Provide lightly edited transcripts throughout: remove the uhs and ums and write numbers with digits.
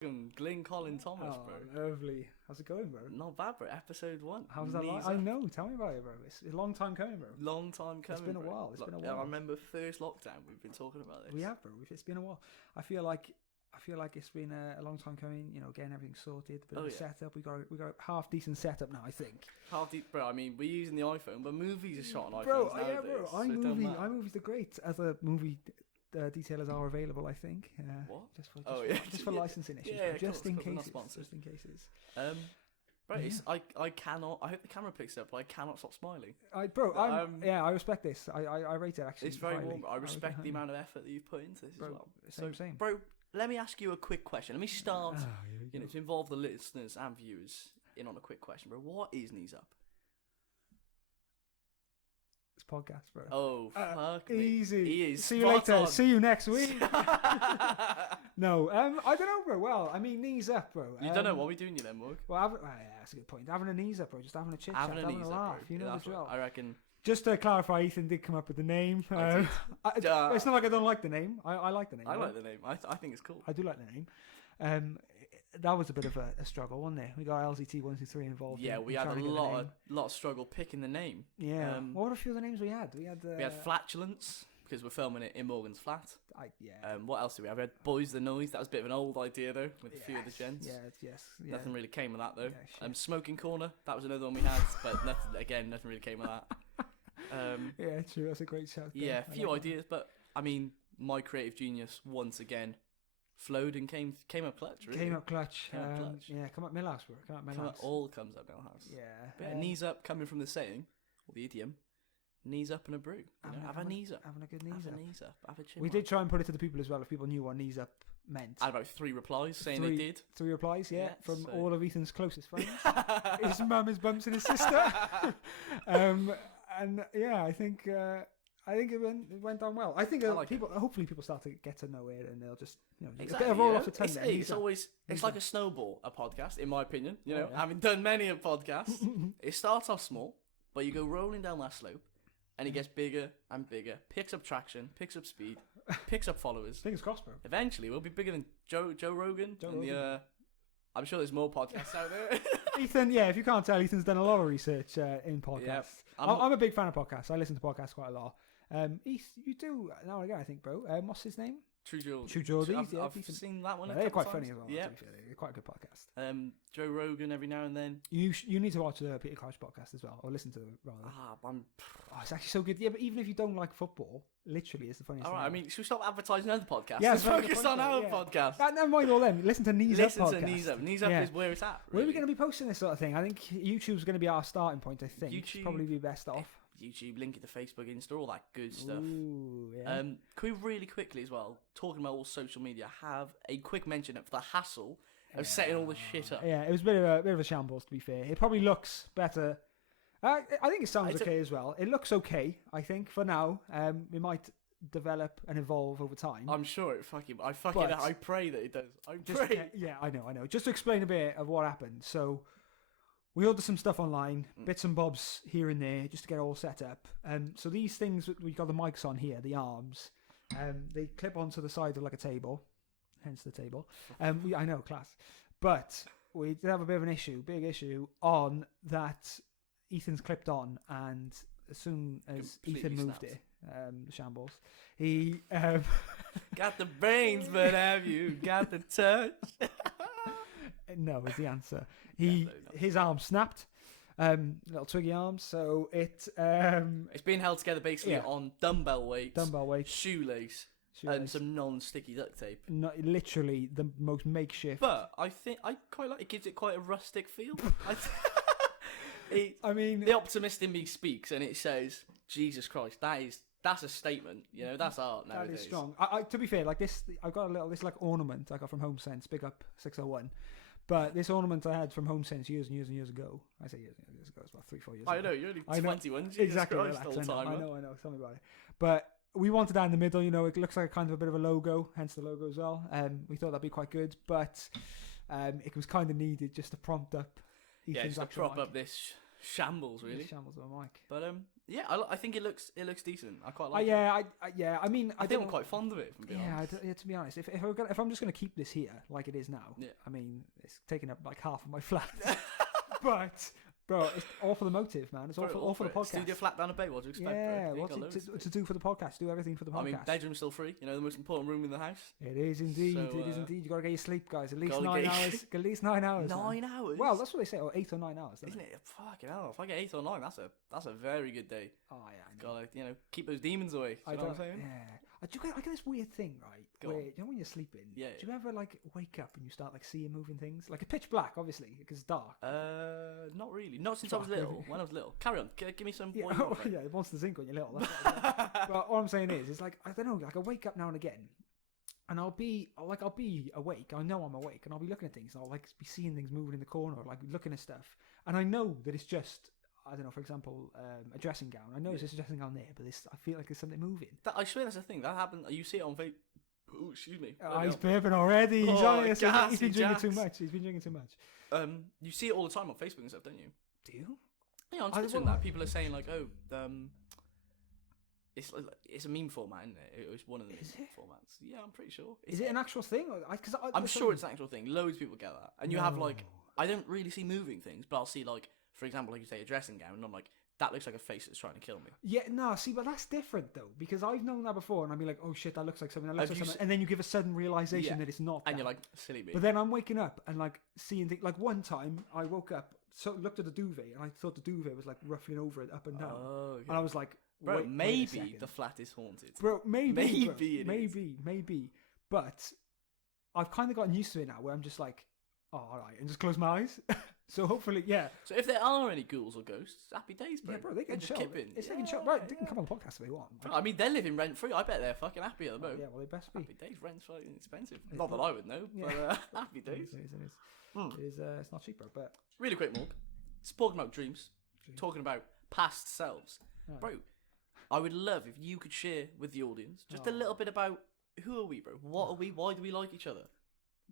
Glenn Colin Thomas, Oh, bro. lovely. How's it going, bro? Not bad, bro. Episode 1. How's that like? I know. Tell me about it, bro. It's a long time coming, bro. Long time coming. It's been a bro. while. It's been a while. I remember first lockdown. We've been talking about this. We have, bro. It's been a while. I feel like it's been a long time coming. You know, getting everything sorted. But the setup, we got a half decent setup now. I think. Half deep, bro. I mean, we're using the iPhone, but movies are shot on iPhones bro. nowadays. Yeah, bro. So iMovies are great. Other movie detailers are available, I think. What? Just for licensing issues. Yeah, just in cases. Just in cases. Bro, I cannot. I hope the camera picks up, but I cannot stop smiling. I respect this. I rate it actually. It's very highly. warm. I respect the amount of effort that you've put into this bro, as well. Same. Bro, let me ask you a quick question. Let me start. To involve the listeners and viewers in on a quick question, bro. What is KneesUp? It's podcast, bro. Oh, fuck me. Easy. He is. See you later. See you next week. No, I don't know, bro. Well, I mean, knees up, bro. You don't know what we doing, you then, Morg? Well, yeah, that's a good point. Having a knees up, bro. Just having a chit chat, having a laugh. Bro. You know the drill. I reckon. Just to clarify, Ethan did come up with the name. It's not like I don't like the name. I like the name. I like the name. I think it's cool. I do like the name. That was a bit of a struggle, wasn't it? We got LZT123 involved. Yeah, we had a lot of struggle picking the name. Yeah. What were a few of the names we had? We had Flatulence, because we're filming it in Morgan's flat. Yeah. What else did we have? We had Boys the Noise. That was a bit of an old idea, though, with a few of the gents. Yeah. Nothing really came of that, though. Yeah, Smoking Corner. That was another one we had, but nothing really came of that. Yeah, true. That's a great shout. Yeah, a few ideas, but I mean, my creative genius once again flowed and came up clutch. Really. Came up clutch. Yeah, come up Millhouse, bro. All comes up Millhouse. Yeah. Bit of knees up coming from the saying or the idiom. Knees up and a brew. Have a knees up. Having a good knees up. Have a chin. We did try and put it to the people as well, if people knew what knees up meant. I had about 3 replies saying they did. 3 replies, from all of Ethan's closest friends. His mum, his bumps, and his sister. And yeah, I think it went down well. I think hopefully people start to get to know it, and they'll just exactly, a bit of roll off the tongue. It's like a snowball, a podcast, in my opinion. Having done many a podcast, it starts off small, but you go rolling down that slope, and it gets bigger and bigger, picks up traction, picks up speed, picks up followers. Fingers crossed, bro. Eventually, we'll be bigger than Joe Rogan. I'm sure there's more podcasts out there. Ethan, if you can't tell, Ethan's done a lot of research in podcasts. Yep. I'm a big fan of podcasts. I listen to podcasts quite a lot. You do now and again, I think, bro. What's his name? True George. I've seen that one. They're quite funny as well. Yeah, they're quite a good podcast. Joe Rogan every now and then. You need to watch the Peter Crouch podcast as well, or listen to it rather. It's actually so good. Yeah, but even if you don't like football, literally, it's the funniest thing. All right, I mean, should we stop advertising other podcasts? Yeah, let's focus on our podcast. Never mind all them. Listen to KneesUp podcast. Listen to KneesUp. KneesUp is where it's at. Really. Where are we going to be posting this sort of thing? I think YouTube's going to be our starting point. I think YouTube probably be best off. YouTube, link it to Facebook, Insta, all that good stuff. Ooh, yeah. Can we really quickly as well, talking about all social media, have a quick mention of the hassle of setting all the shit up? Yeah, it was a bit of a shambles, to be fair. It probably looks better. I think it sounds okay as well. It looks okay, I think, for now. It might develop and evolve over time. I'm sure it I pray that it does. I know. Just to explain a bit of what happened. So we ordered some stuff online, bits and bobs here and there, just to get it all set up. So these things, we got the mics on here, the arms, they clip onto the side of like a table, hence the table. I know, class. But we did have a bit of an big issue on that Ethan's clipped on, and as soon as Ethan moved it, the shambles, he... got the brains, but have you got the touch? No, is the answer. His arm snapped, little twiggy arms. So it's being held together basically on dumbbell weights, shoelace, and some non-sticky duct tape. Not literally the most makeshift. But I think I quite like it. Gives it quite a rustic feel. I mean, the optimist in me speaks, and it says, "Jesus Christ, that's a statement." That's art nowadays. That is strong. To be fair, like this, I've got this like ornament I got from Home Sense. Big up 601. But this ornament I had from Home Sense years and years and years ago. I say years ago. It's about 3-4 years ago. I know, you're only 21. Exactly. Christ, I know. Tell me about it. But we wanted that in the middle. It looks like a kind of a bit of a logo, hence the logo as well. We thought that'd be quite good. But it was kind of needed just to prompt up Ethan's just to prop up this shambles, really. Shambles of a mic. But Yeah. I think it looks decent. I quite like it. Yeah. I mean, I think I'm quite fond of it. From being honest. To be honest, if I'm just gonna keep this here like it is now, I mean, it's taking up like half of my flat. But bro, it's all for the motive, man. It's all for the podcast. Studio flat down a bay. What do you expect? Yeah, bro? what's to do for the podcast? Do everything for the podcast. I mean, bedroom's still free. You know, the most important room in the house. It is indeed. So, it is indeed. You gotta get your sleep, guys. At least 9 gotta hours. At least 9 hours. 9 hours. Well, that's what they say. Or 8 or 9 hours, isn't it? Fucking hell! If I get 8 or 9, that's a very good day. Oh yeah. Gotta keep those demons away. You know what I'm saying? Yeah. I get this weird thing, right? Where you know when you're sleeping. Yeah. Do you ever like wake up and you start like seeing moving things? Like it's pitch black, obviously, because it's dark. Not really. Not since I was little. When I was little. Carry on. Give me some. Yeah, it wants to zinc when you're little. But all I'm saying is like I don't know. Like I wake up now and again, and I'll be awake. I know I'm awake, and I'll be looking at things. And I'll like be seeing things moving in the corner, or like looking at stuff, and I know that it's just. I don't know, for example, a dressing gown. I know it's just a dressing gown there, but I feel like there's something moving. I swear that's the thing. That happened. You see it on Facebook. Oh, excuse me. He's burping already. He's on it. He's been drinking too much. You see it all the time on Facebook and stuff, don't you? Do you? Yeah, on Twitter and that. People are saying like, it's a meme format, isn't it? It was one of the meme formats. Yeah, I'm pretty sure. Is it an actual thing? I'm sure it's an actual thing. Loads of people get that. And you have like, I don't really see moving things, but I'll see like, for example, like you say, a dressing gown, and I'm like, that looks like a face that's trying to kill me. Yeah, no, see, but that's different though, because I've known that before, and I'd be like, oh shit, that looks like something, and then you give a sudden realization that it's not. And you're like, silly me. But then I'm waking up and like seeing things. Like one time, I woke up, looked at the duvet, and I thought the duvet was like ruffling over it up and down, and I was like, bro, maybe the flat is haunted. Bro, maybe it is. But I've kind of gotten used to it now, where I'm just like, oh, all right, and just close my eyes. So hopefully, yeah. So if there are any ghouls or ghosts, happy days, bro. Yeah, bro, they can just kip in. They can show. Right, they can come on the podcast if they want. Bro, I mean, they're living rent free. I bet they're fucking happy at the moment. Yeah, well, they best be. Happy days, rent's fucking expensive. Not that I would know, but happy days. It is. It's not cheap, bro. But really quick, Morg. Talking about dreams, talking about past selves, bro. I would love if you could share with the audience just a little bit about who are we, bro? What are we? Why do we like each other?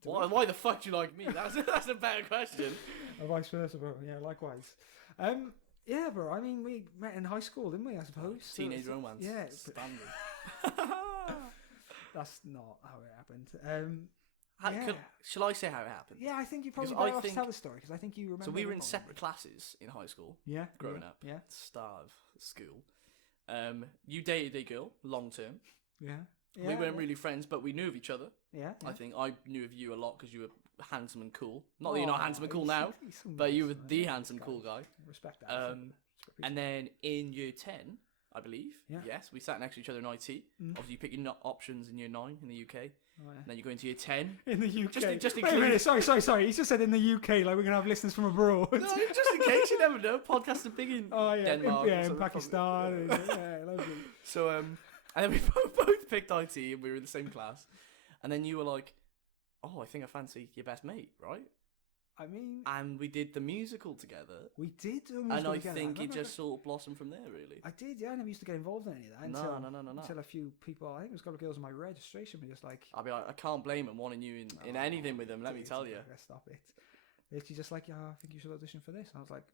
Why the fuck do you like me? That's a better question. Or vice versa, bro. Yeah, likewise. Yeah, bro. I mean, we met in high school, didn't we? I suppose. Teenage romance. Yeah, standard. That's not how it happened. Shall I say how it happened? Yeah, I think you probably better off to tell the story because I think you remember. So we were in separate classes in high school. Yeah. Growing up. Yeah. Star of school. You dated a girl long term. Yeah. We weren't really friends, but we knew of each other. Yeah. I think I knew of you a lot because you were handsome and cool. Not that you're not handsome and cool now, but you were the handsome, cool guy. Respect that. And then in year 10, I believe, yes, we sat next to each other in IT. Obviously, you pick your options in year 9 in the UK. And then you go into year 10. In the UK? Just Wait a minute, sorry. He's just said in the UK, like we're going to have listeners from abroad. No, just in case, you never know. Podcasts are big in Denmark. In Pakistan. Yeah, lovely. So, and then we both picked IT and we were in the same class. And then you were like, oh, I think I fancy your best mate, right? I mean... And we did the musical together. We did do a musical together. And I think it just sort of blossomed from there, really. I did, yeah. I never used to get involved in any of that. No. Until a few people, I think it was a couple of girls in my registration were just like... I mean, I can't blame them wanting you in anything with them, let me tell you. Stop it. Literally just like, yeah, I think you should audition for this. And I was like,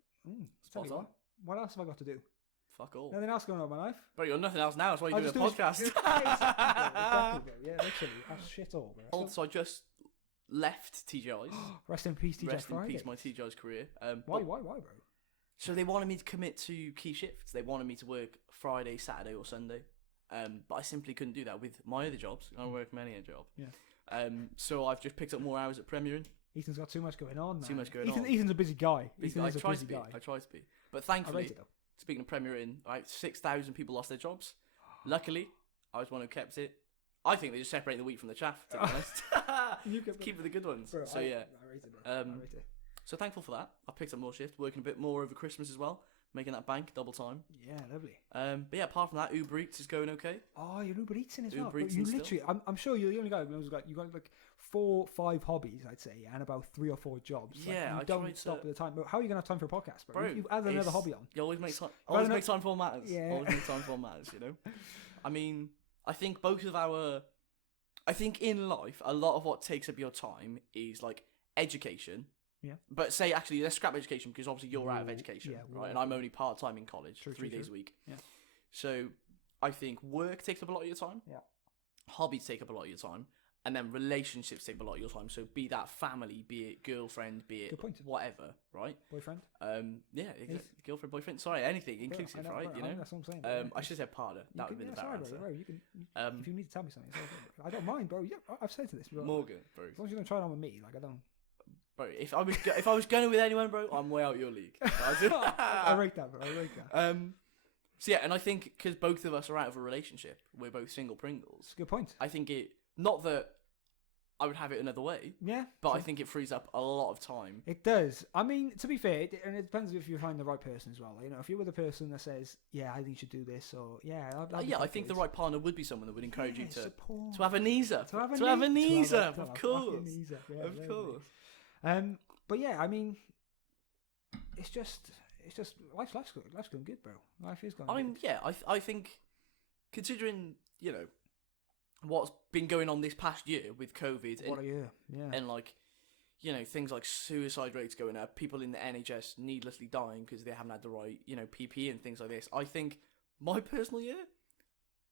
spot on. What else have I got to do? Fuck all. Nothing else going on in my life. Bro, you're nothing else now. That's why you're doing a podcast. Exactly, bro. Yeah, literally. That's shit all, bro. Also, I just left TGI's. Rest in peace, TGI. Rest in peace, my TGI's career. Why, bro? So they wanted me to commit to key shifts. They wanted me to work Friday, Saturday, or Sunday. But I simply couldn't do that with my other jobs. I work many a job. Yeah. So I've just picked up more hours at Premiering. Ethan's got too much going on, man. Too much going on. Ethan's a busy guy. I try to be. But thankfully, speaking of Premiering, 6,000 people lost their jobs. Luckily, I was one who kept it. I think they just separate the wheat from the chaff, to be honest. Keep with the good ones. Bro, so yeah. I rate it, bro. I rate it. So thankful for that. I picked up more shifts, working a bit more over Christmas as well, making that bank double time. Yeah, lovely. But yeah, apart from that, Uber Eats is going okay. Oh, you're Uber Eats in as well. Uber Eats you literally, I'm sure you're the only guy who's got like 4-5 hobbies, I'd say, and about 3 or 4 jobs. Yeah, like, you don't stop at the time. But how are you gonna have time for a podcast, bro? You've added another hobby on. You always make time. Always make time for what matters. Yeah. Always make time for what matters. You know. I mean, I think in life, a lot of what takes up your time is like education Yeah. But say, actually, let's scrap education because obviously you're out of education, yeah, right? And I'm only part-time in college, True, 3 true, days true. a week. Yeah. So I think work takes up a lot of your time. Yeah. Hobbies take up a lot of your time. And then relationships take up a lot of your time. So be that family, be it girlfriend, be it whatever, right? Boyfriend? Yeah, girlfriend, boyfriend. Sorry, anything inclusive, I know, right? You know? That's what I'm saying. I should say partner. That would be the better answer. Bro, you can, if you need to tell me something, I don't mind, bro. Yeah, I've said to this. Bro. Morgan, bro. As long as you don't try it on with me, like I don't. Bro, if I was going with anyone, bro, I'm way out your league. I rate that, bro. I rate that. So yeah, and I think because both of us are out of a relationship, we're both single Pringles. That's a good point. I think not that I would have it another way. Yeah. But I think it frees up a lot of time. It does. I mean, to be fair, and it depends if you find the right person as well. You know, if you're with a person that says, "Yeah, I think you should do this," or I think the right partner would be someone that would encourage you to support. have a knees up. To have a knees up, of course. Of course. But yeah, I mean, it's just life's going good, bro. Life is going good. Yeah, I think considering, you know, what's been going on this past year with COVID What a year. Yeah. and like, you know, things like suicide rates going up, people in the NHS needlessly dying because they haven't had the right, you know, PPE and things like this. I think my personal year,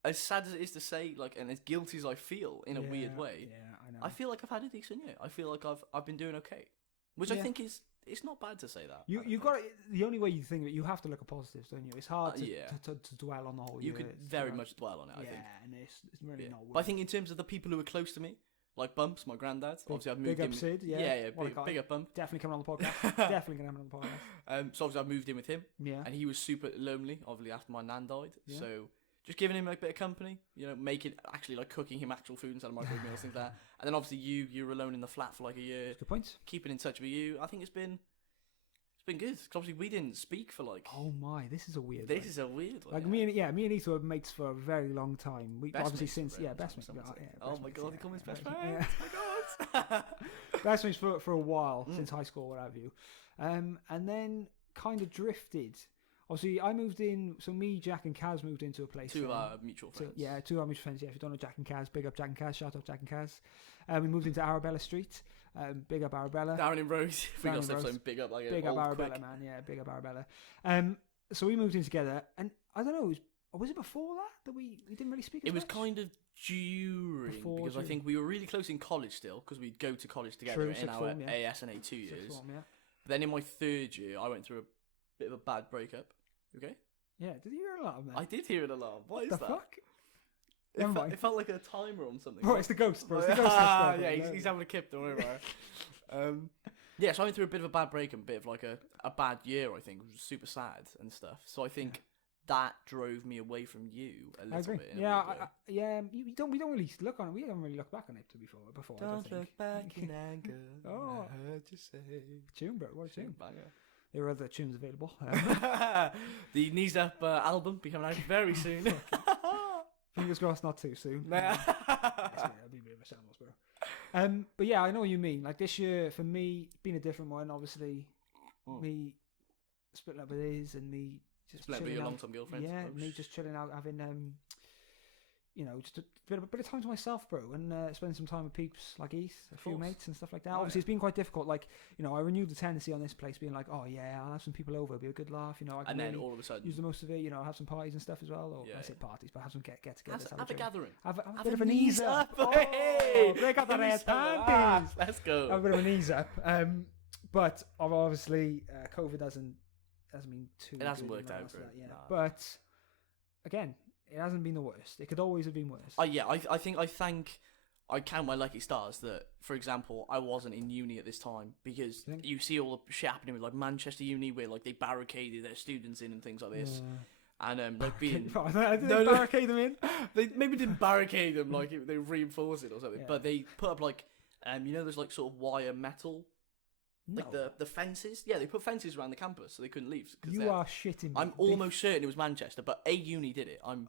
as sad as it is to say, like, and as guilty as I feel in a weird way, I know. I feel like I've had a decent year. I feel like I've been doing okay, which I think it's not bad to say that. You've got the only way you think of it, you have to look at positives, don't you? It's hard to dwell on the whole year. You could very much dwell on it, I think. Yeah, and it's really not worth But I think in terms of the people who are close to me, like Bumps, my granddad, obviously I've moved big in. Up Sid, Big up Bump. Definitely coming on the podcast. Definitely going to come on the podcast. So obviously I moved in with him. Yeah. And he was super lonely, obviously after my nan died. Yeah. So just giving him a bit of company, you know, cooking him actual food instead of microwave meals, things like that. And then obviously you were alone in the flat for like a year. Good point. Keeping in touch with you, I think it's been good. Cause obviously we didn't speak for like. Oh my, this is a weird. This is a weird one. Like me and Ethan were mates for a very long time. We best obviously mates, since bro, best mates. Oh my god, they call me his best friend. Yeah. Oh my god. Best mates for a while since high school, what have you, and then kind of drifted. Obviously, I moved in. So me, Jack, and Kaz moved into a place. Two of our mutual friends. Two of our mutual friends. Yeah, if you don't know Jack and Kaz, big up Jack and Kaz. Shout out Jack and Kaz. We moved into Arabella Street. Big up Arabella. Down in Rose. We got something big up like big up Arabella, quick. man. Yeah, big up Arabella. So we moved in together, and I don't know. Was it before that we didn't really speak? It was kind of during because I think we were really close in college still because we'd go to college together in our AS and A2 years. Form, yeah. But then in my third year, I went through a bit of a bad breakup. Okay. Yeah. Did you hear an alarm? I did hear an alarm. What is that? Fuck? It felt like a timer on something. Bro, it's the ghost, bro. It's the ghost. Yeah, he's having a kip. Don't worry about it. Yeah, so I went through a bit of a bad break and a bit of like a bad year, I think, which was super sad and stuff. So I think that drove me away from you a little bit. We don't really look on it. We don't really look back on it before. Don't look back in anger. Oh, I heard you say. Tune, bro. What a tune. Banger. There are other tunes available. The KneesUp album be coming out very soon. Fingers crossed, not too soon. That'd be a bit of a shambles, bro. But yeah, I know what you mean. Like this year, for me, it's been a different one. Obviously, me splitting up with his and me just split with your long-term girlfriend. Yeah, me just chilling out, having just a bit of time to myself, bro, and spending some time with peeps like Heath, a few mates and stuff like that. Obviously, it's been quite difficult. Like, you know, I renewed the tendency on this place, being like, oh yeah, I'll have some people over, it'll be a good laugh, you know. I can and then really all of a sudden, use the most of it, you know, have some parties and stuff as well. Or I say parties, but have some get-togethers. Have a gathering. Have a bit of a KneesUp. Hey, break out the red panties. Let's go. Have a bit of a KneesUp. But obviously, COVID hasn't been too. It hasn't worked out, bro. Nah. But again, it hasn't been the worst. It could always have been worse. I count my lucky stars that, for example, I wasn't in uni at this time because you see all the shit happening with like Manchester Uni where like they barricaded their students in and things like this. And like being barricade them in. They maybe didn't barricade them like they reinforced it or something, but they put up like you know, there's like sort of wire metal. Like the fences, they put fences around the campus so they couldn't leave. You are shitting me. I'm almost certain it was Manchester, but a uni did it. I'm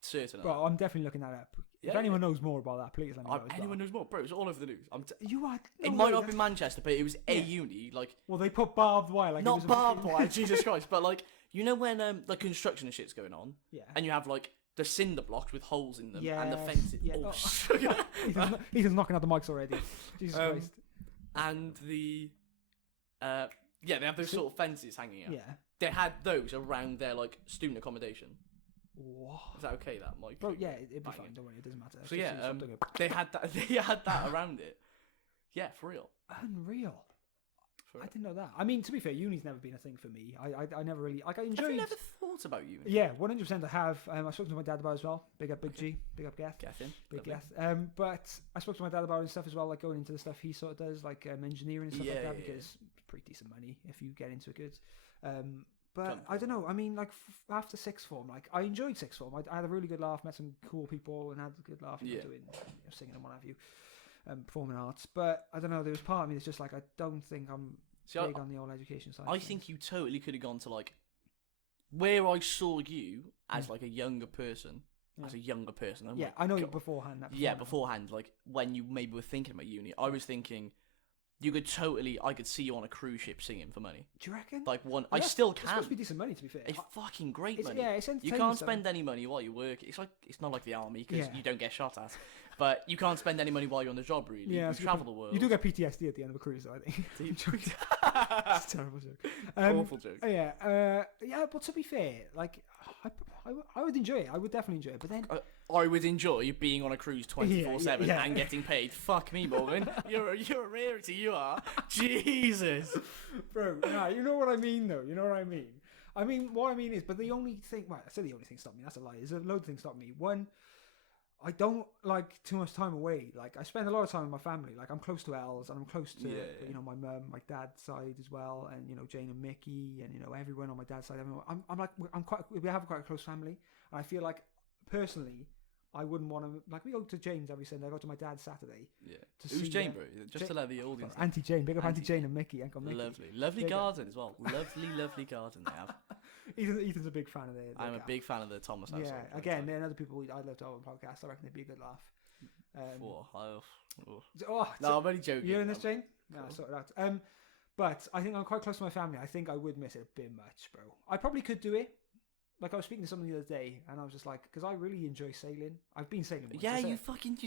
certain. Bro, I'm definitely looking that up. If anyone knows more about that, please let me know. Anyone knows more, bro? It's all over the news. You are. It might not be Manchester, but it was a uni. Like, well, they put barbed wire. Like not barbed wire, Jesus Christ! But like, you know when the construction and shit's going on, and you have like the cinder blocks with holes in them and the fences. Yeah. Oh, sugar. Ethan's knocking out the mics already. Jesus Christ. And the Yeah, they have those sort of fences hanging out. Yeah. They had those around their like student accommodation. What? Is that okay? That might. Bro, yeah, it'd be fine. Don't worry, it doesn't matter. So yeah, they had that. They had that around it. Yeah, for real. Unreal. I didn't know that. I mean, to be fair, uni's never been a thing for me. I never really like. I enjoyed. Have you never thought about uni? Yeah, 100% I have. I spoke to my dad about it as well. Big up, Big G. Big up, Geth. Gethin. Big Geth. But I spoke to my dad about it and stuff as well, like going into the stuff he sort of does, like engineering and stuff like that, because it's pretty decent money if you get into it good. But I don't know. I mean, like after sixth form, like I enjoyed sixth form. I had a really good laugh, met some cool people, and had a good laugh doing singing and what have you, performing arts. But I don't know. There was part of me that's just like I don't think I'm big on the old education side. I think you totally could have gone to like where I saw you as like a younger person. As a younger person. Yeah, I know you beforehand. Beforehand. Like when you maybe were thinking about uni, I was thinking. I could see you on a cruise ship singing for money. Do you reckon? Like one, I still can. It's supposed to be decent money, to be fair. It's fucking great money. Yeah, it's you can't spend any money while you work. It's not like the army because you don't get shot at. But you can't spend any money while you're on the job, really. Yeah, you travel the world. You do get PTSD at the end of a cruise, though, I think. It's a terrible joke. Awful joke. Yeah, but to be fair, like, I would enjoy it. I would definitely enjoy it. But then I would enjoy being on a cruise 24/7 and getting paid. Fuck me, Morgan. You're a rarity. You are. Jesus, bro. Nah, you know what I mean, though. You know what I mean. I mean, what I mean is, but the only thing. Well, I said the only thing stopped me. That's a lie. There's a load of things stopped me. One, I don't like too much time away. Like I spend a lot of time with my family. Like I'm close to Els and I'm close to my mum, my dad's side as well, and Jane and Mickey, and everyone on my dad's side. Everyone. We have quite a close family, and I feel like personally, I wouldn't want to we go to Jane's every Sunday. I go to my dad's Saturday. Yeah. Who's Jane, bro? Just to let the audience. Auntie Jane, big up Auntie Jane and Mickey, Uncle Mickey. Lovely garden as well. Lovely garden they have. Ethan's a big fan of their I'm a big fan of the Thomas household. Yeah, again, they're other people I'd love to have on podcast. I reckon it'd be a good laugh. No, I'm only joking. You're in this, Jane? No, sort it out. But I think I'm quite close to my family. I think I would miss it a bit much, bro. I probably could do it. Like I was speaking to someone the other day, and I was just like, because I really enjoy sailing. I've been sailing once. Yeah, you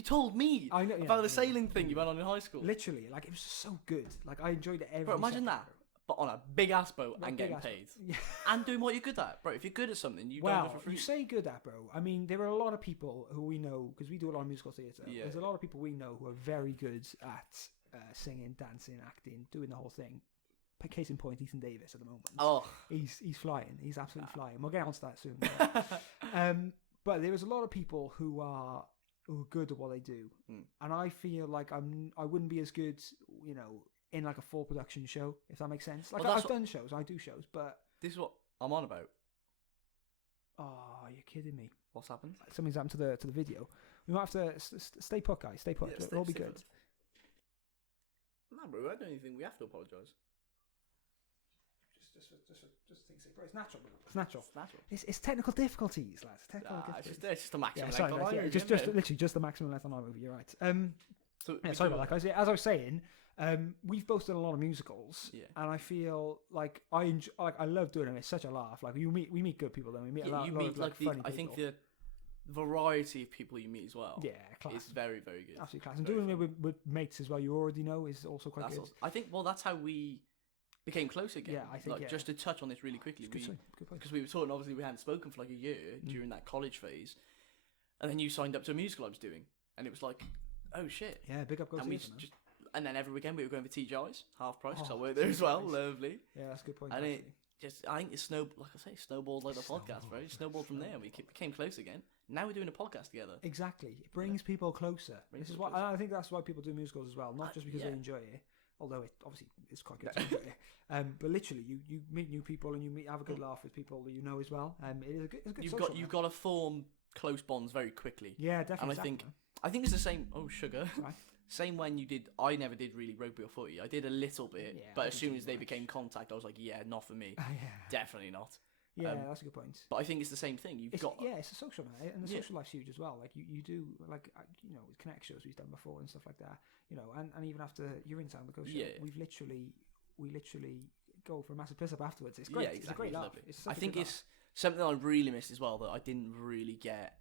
told me about the sailing thing you went on in high school. Literally, like it was just so good. Like I enjoyed it every. Bro, imagine that. But on a big ass boat and getting paid. Yeah. And doing what you're good at. Bro, if you're good at something, you don't go for free. You say good at, bro. I mean, there are a lot of people who we know, because we do a lot of musical theatre. Yeah. There's a lot of people we know who are very good at singing, dancing, acting, doing the whole thing. Case in point, Ethan Davis at the moment. Oh. He's flying. He's absolutely flying. We'll get onto that soon. But there is a lot of people who are good at what they do. And I feel like I wouldn't be as good, in like a full production show, if that makes sense. Like I've done shows, I do shows, but this is what I'm on about. Oh, you're kidding me! What's happened? Something's happened to the video. We might have to stay put, guys. Stay put. It'll all be good. No, bro, I don't even think we have to apologise. Just think, bro. It's natural. It's natural. It's technical difficulties, lads. It's just the maximum length on movie. Just literally just the maximum length on our movie. You're right. Sorry about that, guys. As I was saying. We've both done a lot of musicals, and I feel like I love doing them. It's such a laugh. Like we meet good people. Then we meet a lot of funny people. I think the variety of people you meet as well. Yeah, class. Is very, very good. Absolutely class. And doing it with mates as well, you already know, is also quite good. I think. Well, that's how we became close again. Yeah, I think. Just to touch on this really quickly, because we were talking. Obviously, we hadn't spoken for like a year during that college phase, and then you signed up to a musical I was doing, and it was like, oh shit. Yeah, big up goes to you, and then every weekend we were going for TGI's, half price, because I worked there as well. Nice. Lovely. Yeah, that's a good point. And I think it snowballed like the podcast, bro. It snowballed from there. We became close again. Now we're doing a podcast together. Exactly. It brings people closer. I think that's why people do musicals as well. Not just because they enjoy it, although it obviously is quite good to enjoy it. But literally, you meet new people and have a good laugh with people that you know as well. It is a good. You've got to form close bonds very quickly. Yeah, definitely. And I think it's the same. Oh, sugar. Right. Same when you did. I never did really rugby or footy. I did a little bit, but as soon as they became contact, I was like, yeah, not for me. Definitely not. Yeah, that's a good point. But I think it's the same thing. It's a social night, and the social life's huge as well. Like you do, like connect shows we've done before and stuff like that. And even after you're in town, the show, we literally go for a massive piss up afterwards. It's great. Yeah, exactly. It's a great laugh. I think it's something I really missed as well that I didn't really get.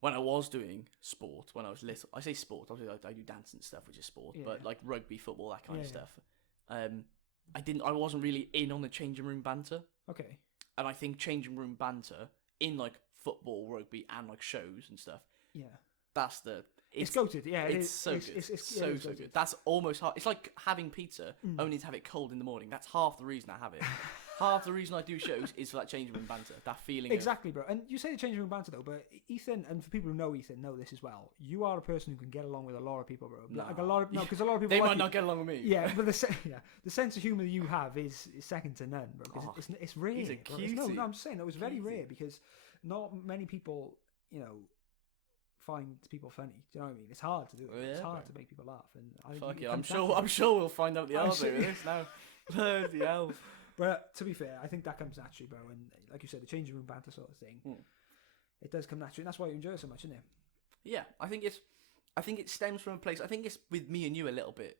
When I was doing sport, when I was little, I say sport, obviously I do dance and stuff, which is sport, but like rugby, football, that kind of stuff. I wasn't really in on the changing room banter. Okay. And I think changing room banter in like football, rugby, and like shows and stuff. Yeah. That's the. It's goated. Yeah. It's so good. It's so good. That's almost half. It's like having pizza, only to have it cold in the morning. That's half the reason I have it. Half the reason I do shows is for that changing room banter. That feeling. Exactly, bro. And you say the changing room banter though, but Ethan, and for people who know Ethan, know this as well. You are a person who can get along with a lot of people, bro. No. Like a lot of because a lot of people they like might not get along with me. Yeah, but the sense of humor you have is second to none, bro. Because it's rare. He's a bro. cutie. No, I'm just saying it was very rare because not many people, find people funny. Do you know what I mean? It's hard to do it. Yeah, it's hard to make people laugh. And fuck it. I'm sure we'll find out the answer with this now. Bloody hell. But to be fair, I think that comes naturally, bro. And like you said, the changing room banter sort of thing, it does come naturally, and that's why you enjoy it so much, isn't it? Yeah, I think it stems from a place. I think it's with me and you a little bit,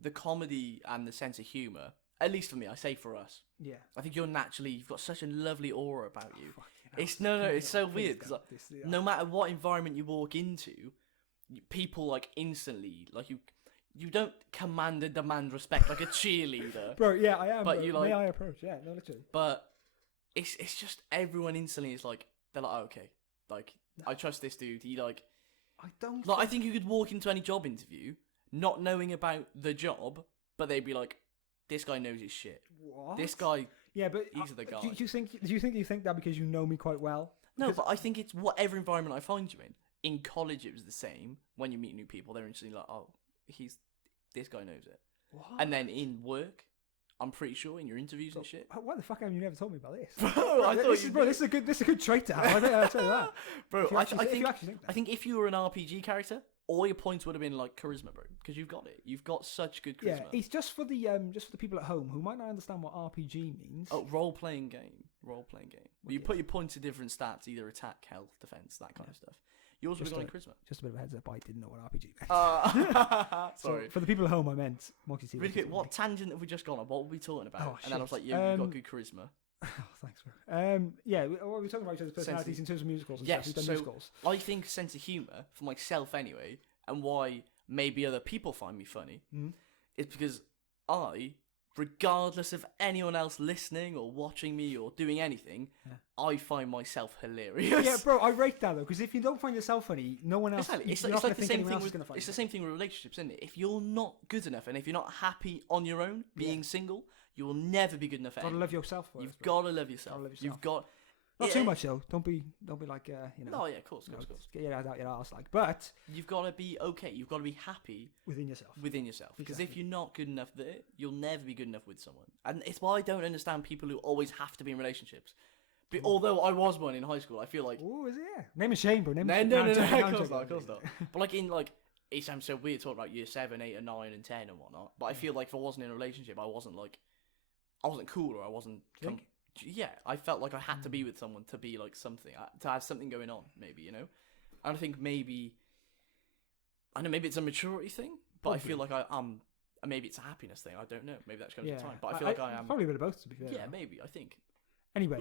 the comedy and the sense of humor. At least for me, I say for us. Yeah. I think you've got such a lovely aura about you. It's it's so weird because no matter what environment you walk into, people like instantly like you don't command and demand respect like a cheerleader. Bro, yeah, I am. But bro. you like, may I approach? Yeah, no, literally. But it's just everyone instantly is like they're like, oh, okay, like I trust this dude. He like I don't. Like I think you could walk into any job interview not knowing about the job, but they'd be like, this guy knows his shit. What? This guy. Yeah, but he's the guy. Do you think that because you know me quite well? No, but I think it's whatever environment I find you in. In college, it was the same. When you meet new people, they're instantly like, oh, this guy knows it. What? And then in work, I'm pretty sure in your interviews and shit. Why the fuck have you never told me about this? Bro, this is a good trait to have. I'll tell you that. Bro, I think that. If you were an RPG character, all your points would have been like charisma, bro, because you've got it. You've got such good charisma. Yeah, it's just for the people at home who might not understand what RPG means. Oh, role-playing game. You put your points to different stats, either attack, health, defense, that kind of stuff. Yours would be like charisma. Just a bit of a heads up, I didn't know what RPG meant. Sorry. So, for the people at home, I meant multi-team. Really quick, what tangent have we just gone on? What were we talking about? Oh, and then I was like, yeah, you've got good charisma. Oh, thanks, bro. Yeah, we're talking about each other's personalities in terms of musicals and stuff. We've done musicals. I think sense of humour, for myself anyway, and why maybe other people find me funny, is because I, regardless of anyone else listening or watching me or doing anything, I find myself hilarious. Yeah, bro, I rate that though, because if you don't find yourself funny, no one else. It's like the same thing with it's the same thing with relationships, isn't it? If you're not good enough and if you're not happy on your own, being single, you will never be good enough. You've got to love yourself. You've got to love yourself. You've got. Not too much though. Don't be like No, yeah, of course. Get your head out your arse, like. But you've got to be okay. You've got to be happy within yourself. Because if you're not good enough there, you'll never be good enough with someone. And it's why I don't understand people who always have to be in relationships. But although I was one in high school, I feel like. Oh, is it? Yeah. Name a shame, bro. No. Of course not. But like in like, it sounds so weird talking about year 7, 8, and 9, and 10 and whatnot. But I feel like if I wasn't in a relationship, I wasn't cool or I wasn't. Yeah, I felt like I had to be with someone to be like something, to have something going on, maybe, And I think maybe it's a maturity thing, but probably. I feel like maybe it's a happiness thing. I don't know. Maybe that's going to time. But I feel like I am. Probably a bit of both, to be fair. Yeah, maybe. I think. Anyway,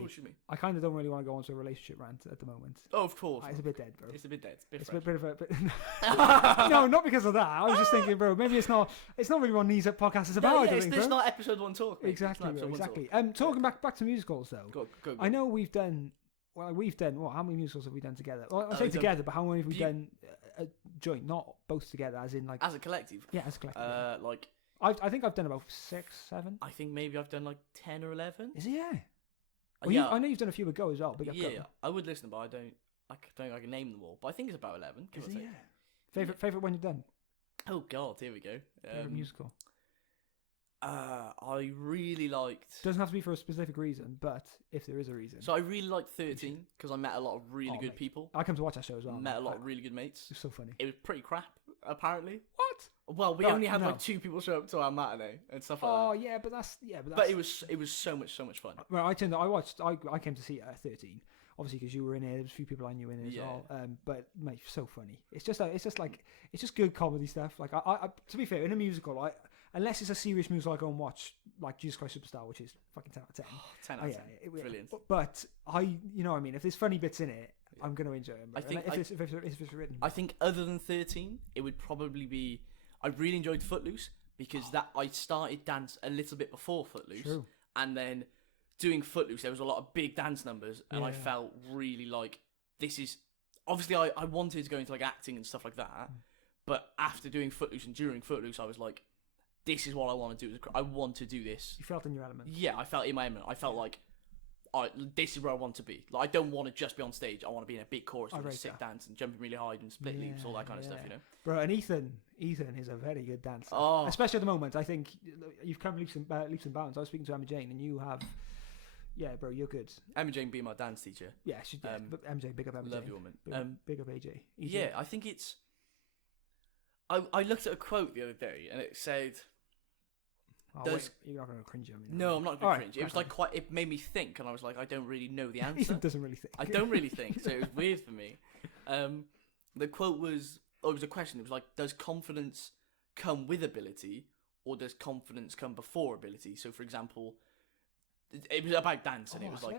I kind of don't really want to go into a relationship rant at the moment. Oh, of course. It's a bit dead, bro. It's a bit dead. It's a bit of a... No, not because of that. I was just thinking, bro, maybe it's not really what Knees Up podcast is about. No, it's not episode 1 talk. Mate. Exactly, bro, exactly. Talking back to musicals, though. Go. I know we've done... Well, how many musicals have we done together? Well, I say together, but how many have we done joint? Not both together, as in like... As a collective? Yeah, as a collective. Like... I think I've done about 6, 7. I think maybe I've done like 10 or 11. Is it? Yeah. Well, I know you've done a few with Go as well. Yeah, I would listen, but I don't think I can name them all. But I think it's about 11. Is it? Yeah. Favorite one you've done? Oh God, here we go. Favorite musical. I really liked. Doesn't have to be for a specific reason, but if there is a reason. So I really liked 13 because I met a lot of really good people. I come to watch that show as well. Met a lot of really good mates. It's so funny. It was pretty crap, apparently. What? Well, we only had like 2 people show up to our matinee and stuff like that. Oh yeah, but that's. But it was so much fun. Well, I came to see it at 13. Obviously, because you were in it, there was a few people I knew in it as well. But mate, so funny. It's just good comedy stuff. Like I to be fair, in a musical, unless it's a serious musical, I go and watch like Jesus Christ Superstar, which is fucking 10 out of 10. 10 out of 10. Brilliant. But you know what I mean. If there's funny bits in it, I'm going to enjoy it. I think if it's written. I think other than 13, it would probably be. I really enjoyed Footloose, because that I started dance a little bit before Footloose, True. and then doing Footloose, there was a lot of big dance numbers, and I felt really like this is obviously I wanted to go into like acting and stuff like that, but after doing Footloose and during Footloose, I was like, this is what I want to do. I want to do this. You felt in your element. Yeah, I felt in my element. I felt like, this is where I want to be. Like, I don't want to just be on stage. I want to be in a big chorus and sit dance and jumping really high and split leaps, all that kind of stuff, you know? Bro, and Ethan is a very good dancer. Oh. Especially at the moment. I think you've come leaps and bounds. I was speaking to Emma Jane, and you have... Yeah, bro, you're good. Emma Jane being my dance teacher. Yeah, she's but MJ, big up Emma Jane. Love you, woman. Big up AJ. Yeah, I think it's... I looked at a quote the other day, and it said... Wait, you're not going to cringe on me. No, I'm not going to cringe. It was like it made me think, and I was like, I don't really know the answer. Ethan doesn't really think. I don't really think, so it was weird for me. The quote was, it was a question. It was like, does confidence come with ability, or does confidence come before ability? So, for example, it was about dance, and it was like,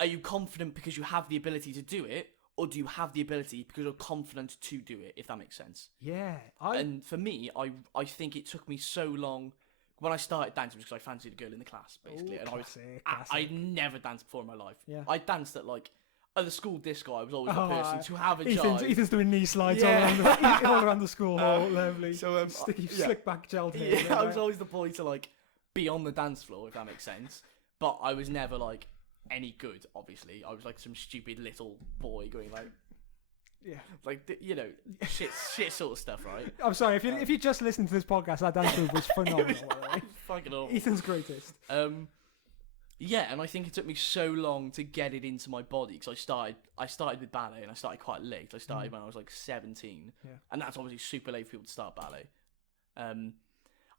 are you confident because you have the ability to do it, or do you have the ability because you're confident to do it, if that makes sense? Yeah. And for me, I think it took me so long when I started dancing because I fancied a girl in the class, basically. And classic. I'd never danced before in my life. Yeah. I danced at at the school disco. I was always the person to have a jive. Ethan's doing knee slides all around the school hall. Lovely. So sticky, slick back gel hair. Yeah, I was always the boy to be on the dance floor, if that makes sense. But I was never any good, obviously. I was some stupid little boy going shit sort of stuff, right? I'm sorry, if you just listen to this podcast, that dance move was phenomenal. Fucking awful. Ethan's greatest. Yeah, and I think it took me so long to get it into my body because I started with ballet and I started quite late. I started when I was 17, and that's obviously super late for people to start ballet.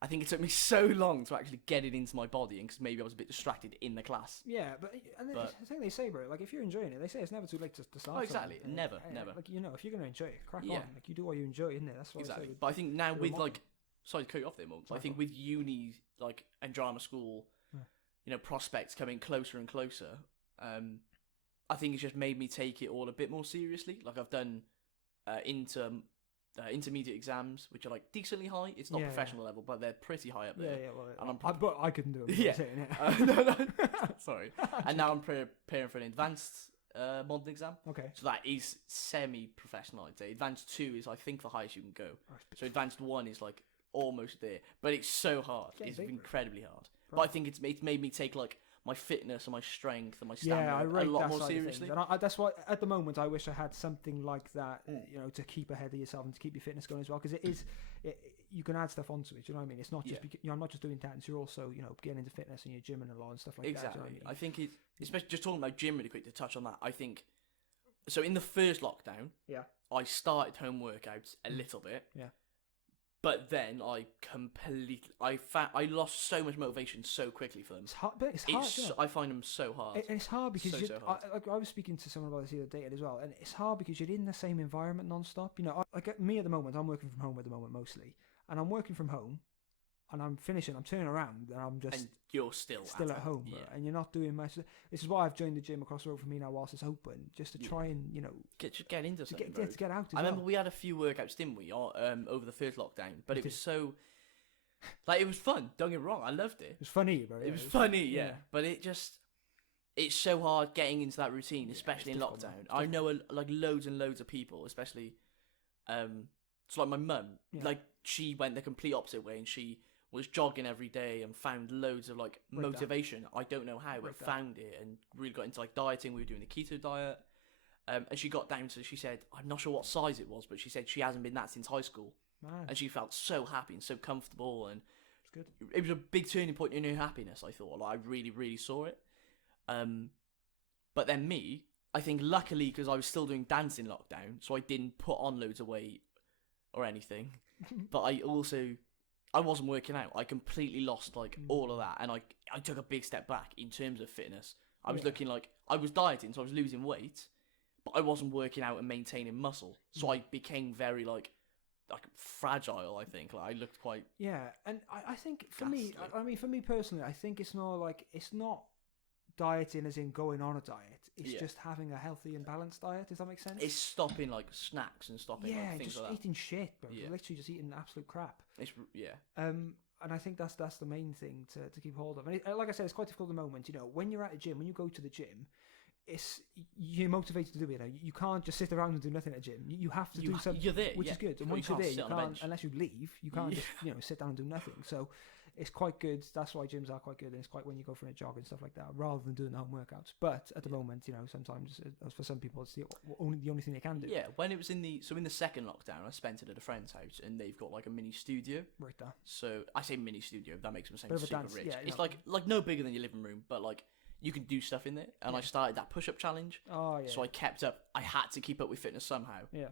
I think it took me so long to actually get it into my body, and because maybe I was a bit distracted in the class. Yeah, but the thing they say, bro, if you're enjoying it, they say it's never too late to start. Oh, exactly. Never. If you're gonna enjoy it, crack on. You do what you enjoy, isn't it? That's what exactly. I say. But I think now with sorry to cut you off there, Mum. I think with uni, and drama school, prospects coming closer and closer. I think it's just made me take it all a bit more seriously. I've done intermediate exams, which are decently high. It's not professional level, but they're pretty high up there. But I couldn't do it. Yeah. No. Sorry. And now I'm preparing for an advanced modern exam. Okay. So that is semi-professional, I'd say. Advanced 2 is, I think, the highest you can go. So advanced 1 is almost there, but it's so hard. It's incredibly hard. Right. But I think it's made me take my fitness and my strength and my stamina a lot more seriously. And that's why at the moment I wish I had something like that, to keep ahead of yourself and to keep your fitness going as well. Because you can add stuff onto it. Do you know what I mean? It's not just I'm not just doing dance. You're also getting into fitness and you're gymming a lot and stuff like that. Exactly. You know what I mean? I think especially just talking about gym really quick to touch on that. I think so. In the first lockdown, I started home workouts a little bit. Yeah. But then I lost so much motivation so quickly for them. It's hard. It's hard. I find them so hard. And it's hard because so hard. I was speaking to someone about this the other day as well, and it's hard because you're in the same environment non-stop. Me at the moment, I'm working from home at the moment mostly, and I'm working from home, and I'm finishing. I'm turning around, and I'm just. And you're still at home, and you're not doing much. This is why I've joined the gym across the road from me now whilst it's open, just to try and get into something. To get out. I remember we had a few workouts, didn't we, over the first lockdown? But it was so, it was fun. Don't get me wrong, I loved it. It was funny, bro. It was funny, yeah. But it's so hard getting into that routine, especially in lockdown. I know loads and loads of people, especially, so my mum, she went the complete opposite way, and she was jogging every day and found loads of motivation. I don't know how, but found it and really got into dieting. We were doing the Keto Diet, and she got down to, she said, I'm not sure what size it was, but she said she hasn't been that since high school. Man. And she felt so happy and so comfortable, and it's good. It was a big turning point in her happiness. I thought, I really, really saw it. But then me, I think luckily because I was still doing dance in lockdown, so I didn't put on loads of weight or anything. But I wasn't working out. I completely lost all of that, and I took a big step back in terms of fitness. I was looking I was dieting, so I was losing weight, but I wasn't working out and maintaining muscle. So I became very fragile. I think I looked quite and I think for me, for me personally, I think it's more it's not dieting as in going on a diet. It's Yeah. just having a healthy and balanced diet. Does that make sense? It's stopping like snacks and stopping like things just like that. eating shit, bro. Yeah. Literally just eating absolute crap. Yeah. And I think that's the main thing to keep hold of. And like I said, it's quite difficult at the moment. You know, when you're at a gym, when you go to the gym, you're motivated to do it. You can't just sit around and do nothing at a gym. You have to do something. You're there, which is good. And Well, once you're there, you sit on a can't, bench. unless you leave, you can't just sit down and do nothing. So it's quite good. That's why gyms are quite good, and it's quite when you go for a jog and stuff like that, rather than doing home workouts. But at the moment, sometimes for some people, it's the only thing they can do. Yeah, when it was in the second lockdown, I spent it at a friend's house, and they've got like a mini studio. Right there. So I say mini studio, that makes them sound Bit of a super dance, rich. yeah, It's like no bigger than your living room, but like you can do stuff in there. And I started that push-up challenge. Oh yeah. So I kept up. I had to keep up with fitness somehow. Yeah.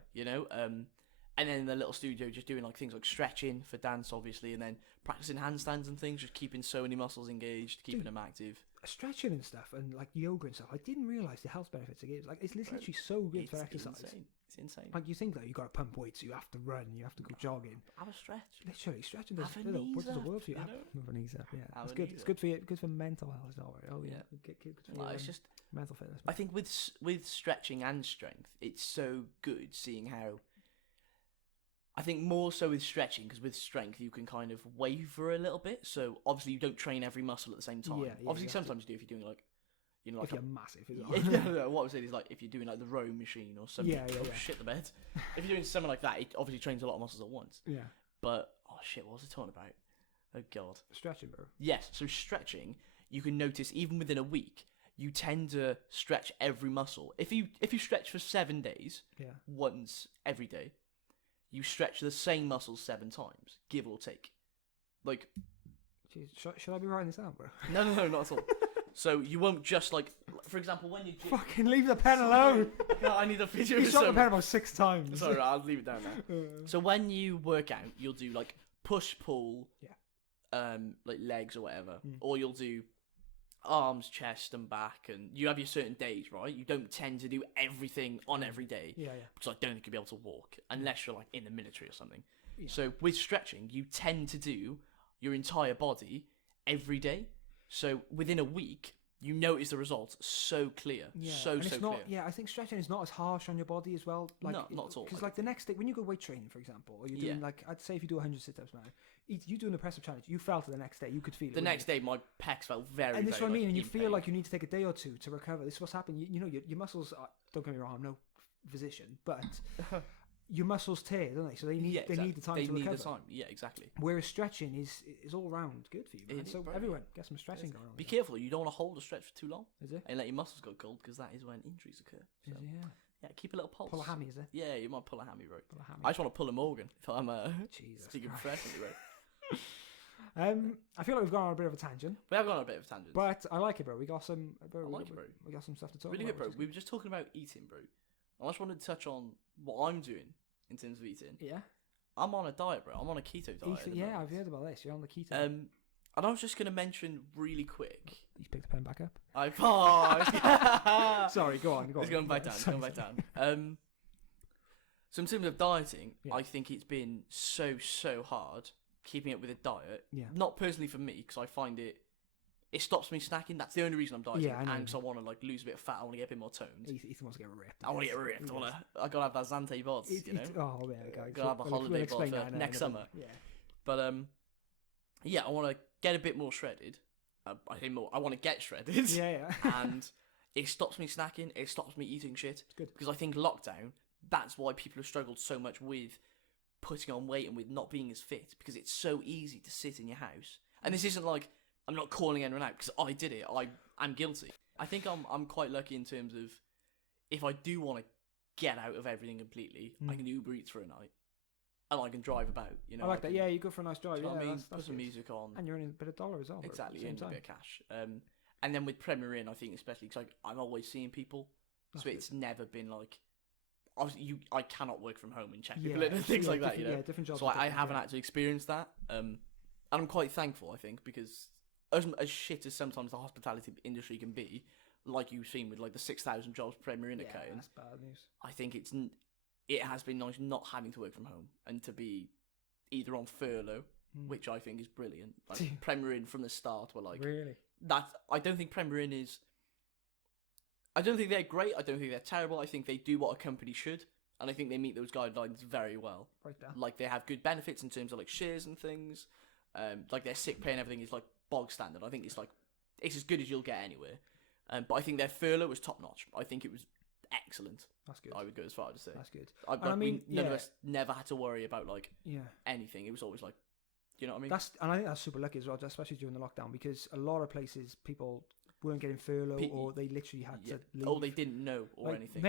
And then in the little studio, just doing like things like stretching for dance, obviously, and then practicing handstands and things, just keeping so many muscles engaged, keeping them active. Stretching and stuff, and like yoga and stuff. I didn't realize the health benefits it gives. Like it's literally so good for exercise. It's insane. Like you think that you got to pump weights, you have to run, you have to go jogging. Have a stretch. Literally, stretching does Have a knees the up, world for you. you know? Have a knees up, yeah. Have It's a good. knees It's up. good for you. Good for mental health as well. Right? Oh yeah. Good for Like, your, it's just. mental fitness. I think with stretching and strength, it's so good seeing how. I think more so with stretching, because with strength you can kind of waver a little bit. So obviously you don't train every muscle at the same time. Yeah, Obviously sometimes you do if you're doing like, like if you're massive, as well. no, what I'm saying is like if you're doing like the rowing machine or something. Yeah. Shit the bed. If you're doing something like that, it obviously trains a lot of muscles at once. Yeah. But what was I talking about? Oh god. Stretching, bro. Yes. So stretching, you can notice even within a week, you tend to stretch every muscle. If you stretch for 7 days, once every day, you stretch the same muscles 7 times, give or take. Like, jeez, should I be writing this down, bro? No, not at all. So you won't just like, for example, when you fucking leave the pen alone. No, I need a video. You shot the pen about 6 times. Sorry, I'll leave it down now. So when you work out, you'll do like push pull, like legs or whatever, or you'll do arms, chest, and back, and you have your certain days, right? You don't tend to do everything on every day. Yeah. Because I don't think you'll be able to walk unless you're like in the military or something. Yeah. So with stretching, you tend to do your entire body every day. So within a week, you notice the results so clear, so clear. Yeah, I think stretching is not as harsh on your body as well. Like, no, not at all. Because like the next day, when you go weight training, for example, or you're doing like, I'd say if you do 100 sit-ups now, you do an impressive challenge, you felt it the next day, you could feel it. The next day, my pecs felt very, and this is what I mean, and you feel pain. like you need to take a day or two to recover. This is what's happened. You know, your muscles, don't get me wrong, I'm no physician, but your muscles tear, don't they? So they need the time to recover. They need the time, yeah, exactly. Whereas stretching is all round good for you, man. So everyone, get some stretching going on. Be careful, you don't want to hold a stretch for too long. Is it? And let your muscles go cold, because that is when injuries occur. So. Yeah, keep a little pulse. Pull a hammy, is it? Yeah, you might pull a hammy, bro. Pull a hammy. I just want to pull a Morgan if I'm Jesus speaking professionally, bro. I feel like we've gone on a bit of a tangent. We have gone on a bit of a tangent. But I like it, bro. We got some. Bro, we got some stuff to talk really about. Really good, bro. We were just talking about eating, bro. I just wanted to touch on what I'm doing in terms of eating. Yeah. I'm on a diet, bro. I'm on a keto diet. Yeah, I've heard about this. You're on the keto. And I was just going to mention really quick. You picked the pen back up. I paused. Sorry, go on. It's going back down. It's going back down. So in terms of dieting, I think it's been so hard keeping up with a diet. Yeah. Not personally for me, because I find it stops me snacking. That's the only reason I'm dieting. Yeah, I know. And because I want to like lose a bit of fat. I want to get a bit more toned. Ethan wants to get ripped. I want to get ripped. I gotta have that Zante bods. You know. Oh yeah, guys. Gotta have a holiday bod for next summer. Yeah. But I want to get a bit more shredded. I think more. I want to get shredded. Yeah. And it stops me snacking. It stops me eating shit. It's good. Because I think lockdown. That's why people have struggled so much with putting on weight and with not being as fit, because it's so easy to sit in your house. And this isn't like, I'm not calling anyone out, because I did it. I'm guilty. I think I'm quite lucky in terms of, if I do want to get out of everything completely, I can Uber Eats for a night. And I can drive about, you know. I like that. Yeah, you go for a nice drive. You know what I mean? That's Put some music on. And you're earning a bit of dollar as well. Exactly, earning a bit of cash. And then with Premier Inn, I think especially, because I'm always seeing people. So it's never been like, obviously I cannot work from home and check people in and things like that, you know. Yeah, different jobs. So I haven't had to experience that. And I'm quite thankful, I think, because as shit as sometimes the hospitality industry can be, like you've seen with like the 6,000 jobs Premier Inn are cutting, that's bad news. I think it has been nice not having to work from home and to be either on furlough, which I think is brilliant. Like Premier Inn from the start were like, really? I don't think Premier Inn is I don't think they're great. I don't think they're terrible. I think they do what a company should, and I think they meet those guidelines very well. Right there. Like, they have good benefits in terms of like shares and things. Like their sick pay and everything is like bog standard. I think it's as good as you'll get anywhere. But I think their furlough was top notch. I think it was excellent. That's good. I would go as far as to say. That's good. I mean, none of us never had to worry about like Yeah. anything. It was always like, you know what I mean? And I think that's super lucky as well, especially during the lockdown, because a lot of places people weren't getting furlough, or they literally had to leave. Oh, they didn't know or like anything.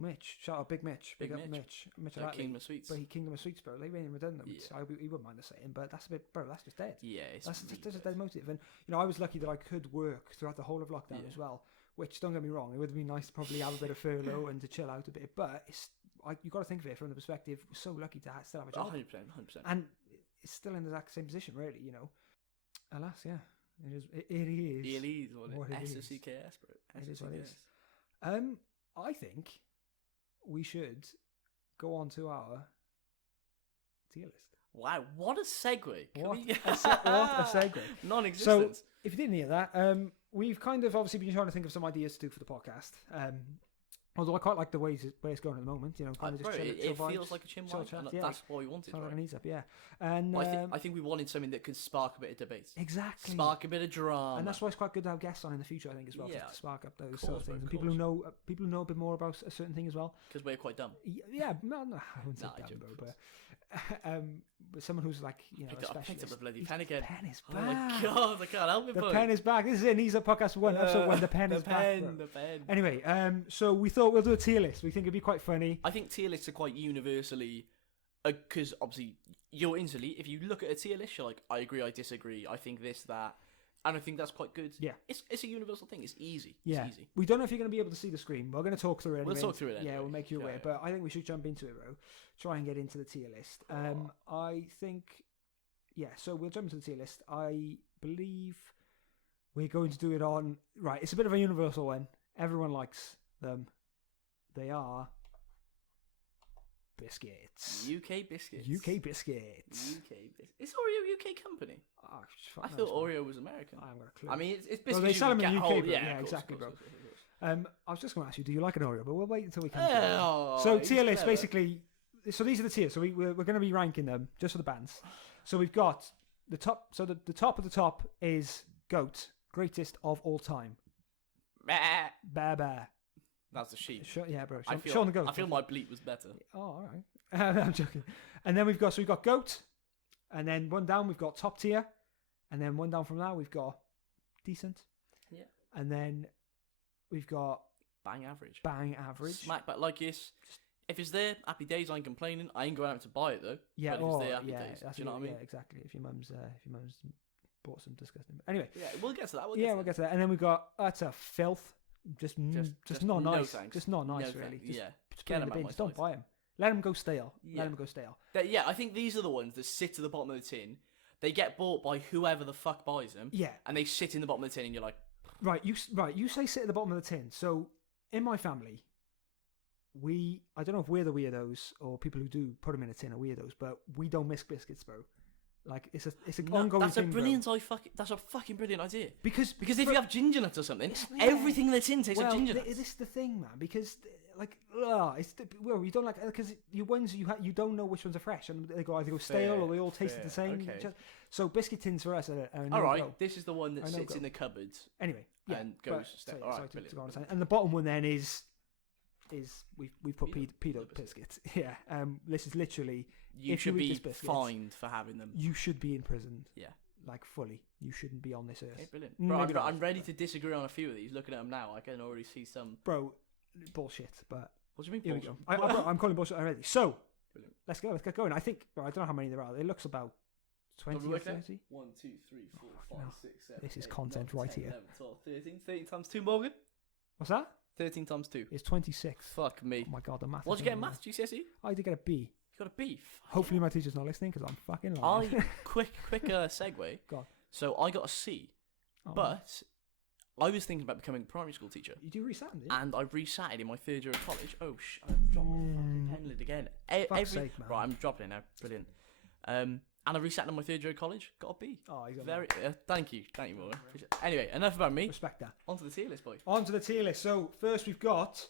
Mitch, shout out Big Mitch, big up Mitch, Kingdom of Sweets. But Kingdom of Sweets, bro. They made him redundant. Yeah. He wouldn't mind us saying, but that's a bit, bro. That's just dead. Yeah, that's just a dead motive. And I was lucky that I could work throughout the whole of lockdown as well. Which, don't get me wrong, it would have been nice to probably have a bit of furlough and to chill out a bit. But you got to think of it from the perspective. We're so lucky to still have a job. 100%. And it's still in the exact same position, really. Alas, yeah. It is. It is what it is. SOCKS, bro. It is what it is. I think we should go on to our tier list. Wow, what a segue. What a segue. Non-existent. So, if you didn't hear that, we've kind of obviously been trying to think of some ideas to do for the podcast. Although I quite like the way it's going at the moment, kind of just chill it vibes, feels like a chin wag, and that's what we wanted, right? Like an EXPLICIT, yeah. And well, I think we wanted something that could spark a bit of debate. Exactly. Spark a bit of drama. And that's why it's quite good to have guests on in the future, I think, as well, just to spark up those sort of things. And people who know a bit more about a certain thing as well. Because we're quite dumb. Yeah, no, I wouldn't say dumb, bro, but someone who's like, a specialist. I picked up the bloody pen again. The pen is back. Oh my god, I can't help it. The pen is back. This is it. KneesUp Podcast 1, episode 1. The pen is back. The pen. Anyway, so we thought we'll do a tier list. We think it'd be quite funny. I think tier lists are quite universally, because obviously you're instantly, if you look at a tier list, you're like, I agree, I disagree, I think this, that. And I think that's quite good. Yeah. It's a universal thing. It's easy. Yeah. It's easy. We don't know if you're going to be able to see the screen. We're going to talk through it anyway. We'll talk through it anyway. Yeah, we'll make you aware. But I think we should jump into it, bro. Try and get into the tier list. I think, so we'll jump into the tier list. I believe we're going to do it on, right, it's a bit of a universal one. Everyone likes them. They are biscuits. UK biscuits. UK biscuits. Is Oreo UK company? Oh, I thought Oreo was American. I haven't got a clue. I mean, it's biscuits. Well, they sell them in the UK, whole, yeah, course, exactly, bro. I was just going to ask you, do you like an Oreo? But we'll wait until we come to it. So tier list, basically. So these are the tiers. So we're going to be ranking them just for the bands. So we've got the top. So the top of the top is GOAT, greatest of all time. Bah. That's the sheep. Yeah, bro. Sean the GOAT. I feel my bleep was better. Oh, all right. I'm joking. And then we've got GOAT, and then one down we've got top tier, and then one down from that we've got decent. Yeah. And then we've got bang average. Smack, but like if it's there, happy days. I ain't complaining. I ain't going out to buy it though. Yeah. But if it's there, happy days. Do you know what I mean? Yeah, exactly. If your mum's bought some disgusting. Anyway. Yeah, we'll get to that. We'll get to that. And then we've got utter filth. Just not nice. Just not nice, really. Just get them out. Just don't buy them. Let them go stale. Yeah. I think these are the ones that sit to the bottom of the tin. They get bought by whoever the fuck buys them. Yeah. And they sit in the bottom of the tin, and you're like, right. You say sit at the bottom of the tin. So in my family, I don't know if we're the weirdos or people who do put them in a tin are weirdos, but we don't miss biscuits, bro. Like it's an ongoing that's thing. That's a fucking brilliant idea. Because if you have ginger nuts or something, everything in the tin tastes like ginger nuts. This is the thing, man. Because you don't like, because your ones you don't know which ones are fresh, and they either go stale or they all taste the same. Okay. So biscuit tins for us are all right. This is the one that sits in the cupboard. Anyway, and goes stale. All right, and the bottom one then is we put pedo biscuits. Yeah. This is literally. You should be fined for having them. You should be in prison. Yeah. Like fully. You shouldn't be on this earth. Okay, brilliant. Bro, I'm ready to disagree on a few of these. Looking at them now, I can already see some. Bro, bullshit. But what do you mean here bullshit? We go. I'm calling bullshit already. So, let's go. Let's get going. I think, I don't know how many there are. It looks about 20 or 30. 1, 2, 3, 4, 5, 6, 7. This is content right 10, here. 11, 12, 13. 13 times 2, Morgan. What's that? 13 times 2. It's 26. Fuck me. Oh my god, the math. What did you get in maths, GCSE? I did get a B. You got a B? Hopefully my teacher's not listening because I'm fucking lying. Quick segue. Go on. So I got a C, but I was thinking about becoming a primary school teacher. You do resat, didn't you? And I resat in my third year of college. Oh, I've dropped my fucking pen lid again. Fuck's sake, man. Right, I'm dropping it now. Brilliant. And I resat in my 3rd year of college. Got a B. Oh, you got Very. Thank you, more. Anyway, enough about me. Respect that. On to the tier list, boy. On to the tier list. So first we've got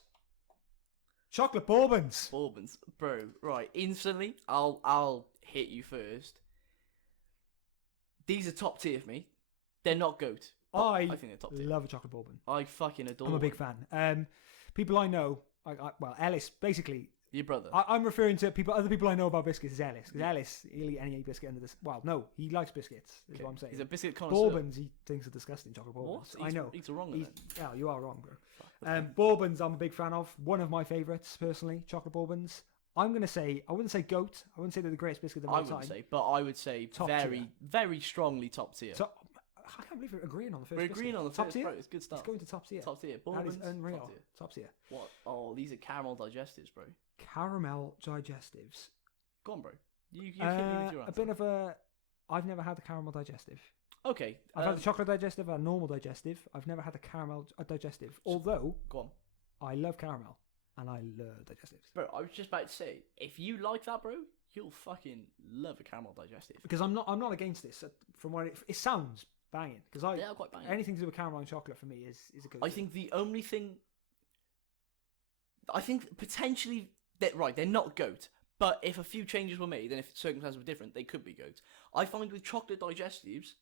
chocolate bourbons. Bourbons, bro. Right, instantly, I'll hit you first. These are top tier for me. They're not goat. I think they're top tier. Love a chocolate bourbon. I fucking adore. I'm a big fan. People I know, well, Ellis, basically. Your brother. I'm referring to other people I know about biscuits is Ellis. Because Ellis, he'll eat any biscuit under this. Well, no, he likes biscuits, is what I'm saying. He's a biscuit connoisseur. Bourbons, he thinks are disgusting, chocolate bourbons. What? I know. He's wrong with it. Yeah, you are wrong, bro. Bourbons, I'm a big fan of. One of my favourites, personally, chocolate bourbons. I'm going to say, I wouldn't say goat. I wouldn't say they're the greatest biscuit of all time. I wouldn't say, but I would say Top very, tier. very strongly top tier. I can't believe we're agreeing on the first We're biscuit. agreeing on the top first, tier? bro. It's good stuff. It's going to top tier. Top tier. That is Bourbons, unreal. Top tier. What? Oh, these are caramel digestives, bro. Caramel digestives. Go on, bro. You hit me with your answer. A bit of a... I've never had the caramel digestive. Okay. I've had the chocolate digestive, a normal digestive. I've never had the caramel digestive. Although, Go on. I love caramel. And I love digestives. Bro, I was just about to say, if you like that, bro, you'll fucking love a caramel digestive. Because I'm not against this. From what it sounds banging. Because They are quite banging. anything to do with caramel and chocolate for me is a good. I think the only thing... I think potentially... they're not goat. But if a few changes were made, and if circumstances were different, they could be goat. I find with chocolate digestives...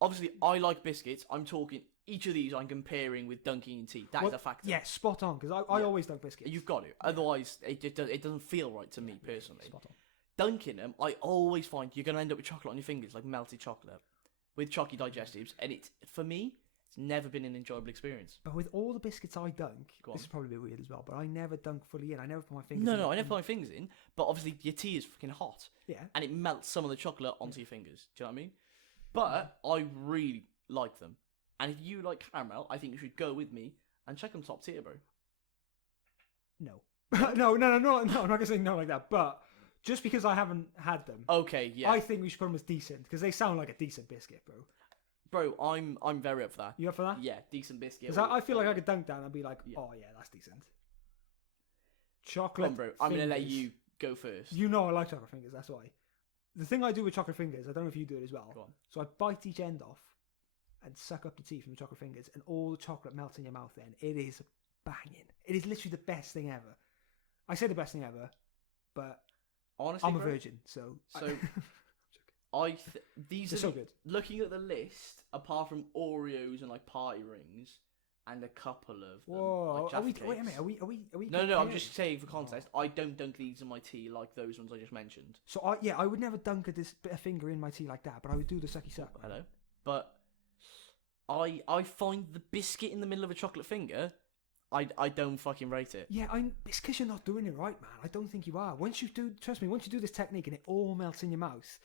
Obviously, I like biscuits. I'm talking... Each of these I'm comparing with dunking in tea. That is a factor. Yeah, spot on. Because I always dunk biscuits. You've got to. Otherwise, it doesn't feel right to me, personally. Spot on. Dunking them, I always find you're going to end up with chocolate on your fingers, like melted chocolate, with chalky digestives. And for me, it's never been an enjoyable experience. But with all the biscuits I dunk, this is probably a bit weird as well, but I never dunk fully in. I never put my fingers in. No, I never put my fingers in. But obviously, your tea is fucking hot. Yeah. And it melts some of the chocolate onto your fingers. Do you know what I mean? But I really like them. And if you like caramel, I think you should go with me and check them top tier, bro. No. no, I'm not going to say no like that. But just because I haven't had them, okay, yeah, I think we should put them as decent because they sound like a decent biscuit, bro. Bro, I'm very up for that. You up for that? Yeah, decent biscuit. Because I feel like I could dunk down and be like, oh yeah, that's decent. Chocolate. Come on, bro. I'm gonna let you go first. You know I like chocolate fingers. That's why. The thing I do with chocolate fingers, I don't know if you do it as well. Go on. So I bite each end off and suck up the tea from the chocolate fingers, and all the chocolate melts in your mouth. Then it is banging. It is literally the best thing ever. I say the best thing ever, but honestly, I'm a bro, virgin, so these are so good. Looking at the list, apart from Oreos and like party rings, and a couple of them, whoa, like wait a minute, are we? No, I'm just saying for context. I don't dunk these in my tea like those ones I just mentioned. So I would never dunk a finger in my tea like that, but I would do the sucky suck. Hello, but I find the biscuit in the middle of a chocolate finger, I don't fucking rate it. Yeah, it's because you're not doing it right, man. I don't think you are. Trust me, once you do this technique and it all melts in your mouth,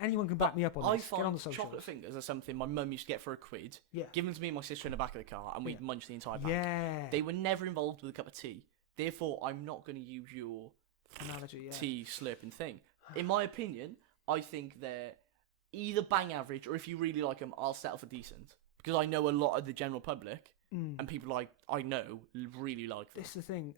anyone can back me up on this. I Get on the find socials. chocolate fingers are something my mum used to get for £1. Yeah. Give them to me and my sister in the back of the car, and we'd munch the entire pack. Yeah. They were never involved with a cup of tea. Therefore, I'm not going to use your analogy, tea slurping thing. In my opinion, I think they're either bang average, or if you really like them, I'll settle for decent. Because I know a lot of the general public and people I know really like them. This is the thing.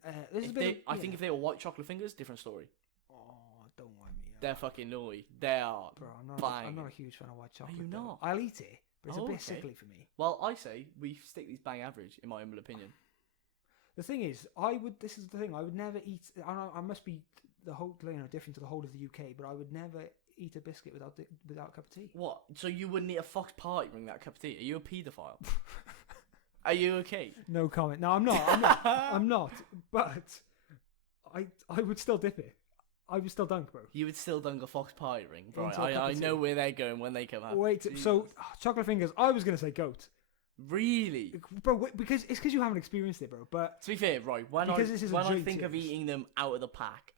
I think if they were white chocolate fingers, different story. Oh, don't mind me. They're fucking naughty. They are. Bro, I'm not a huge fan of white chocolate. Are you not? I'll eat it, but it's a bit sickly for me. Well, I say we stick these bang average, in my humble opinion. The thing is, this is the thing. I would never eat. I must be different to the whole of the UK, but I would never eat a biscuit without a cup of tea. What? So you wouldn't eat a Fox party ring that cup of tea? Are you a paedophile? Are you okay? No comment. No, I'm not. I'm not. But I would still dip it. I would still dunk, bro. You would still dunk a Fox party ring, bro. I know where they're going when they come out. Wait, Jesus. So chocolate fingers. I was gonna say goat. Really, bro? Because you haven't experienced it, bro. But to be fair, right? When I think of eating them out of the pack,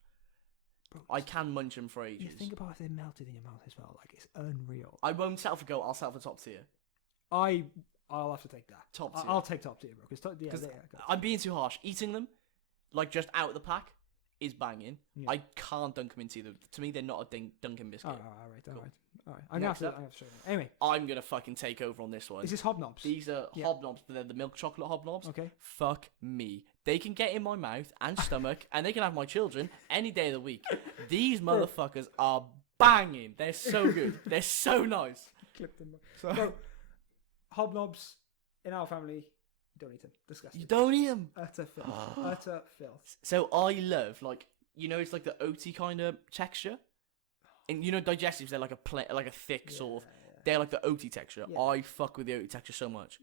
bro, I can munch them for ages. You think about if they melted in your mouth as well. Like, it's unreal. I won't settle for goat. I'll settle for top tier. I'll have to take that. Top tier. I'll take top tier, bro. Because I'm being too harsh. Eating them, like just out of the pack, is banging. Yeah. I can't dunk them into them. To me, they're not a Dunkin' biscuit. All right. I'm gonna have to show you. Anyway, I'm gonna fucking take over on this one. Is this Hobnobs? These are Hobnobs, but they're the milk chocolate Hobnobs. Okay. Fuck me. They can get in my mouth and stomach, and they can have my children any day of the week. These motherfuckers are banging. They're so good. They're so nice. Clip them. So, Hobnobs in our family, don't eat them. Disgusting. You don't eat them. Utter filth. Utter filth. So I love, like, you know, it's like the oaty kind of texture. And you know, digestives, they're like a thick sort of. They're like the oaty texture. Yeah. I fuck with the oaty texture so much.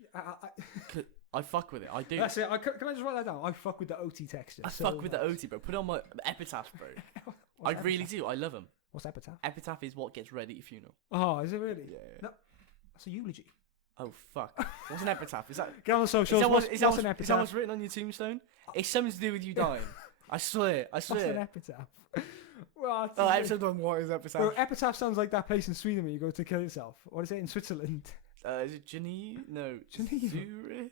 I fuck with it. I do. That's it. Can I just write that down? I fuck with the OT texture. I fuck with the oaty, bro. Put it on my epitaph, bro. I really do. I love them. What's epitaph? Epitaph is what gets ready at your funeral. Oh, is it really? Yeah. No, that's a eulogy. Oh fuck! What's an epitaph? Is that? Get on the socials. Is that what's an epitaph? Is that what's written on your tombstone? It's something to do with you dying. I swear. What's an epitaph? What? Oh, episode 1. What is epitaph? Bro, epitaph sounds like that place in Sweden where you go to kill yourself. What is it in Switzerland? Is it Geneva? No. Geneva. Zurich?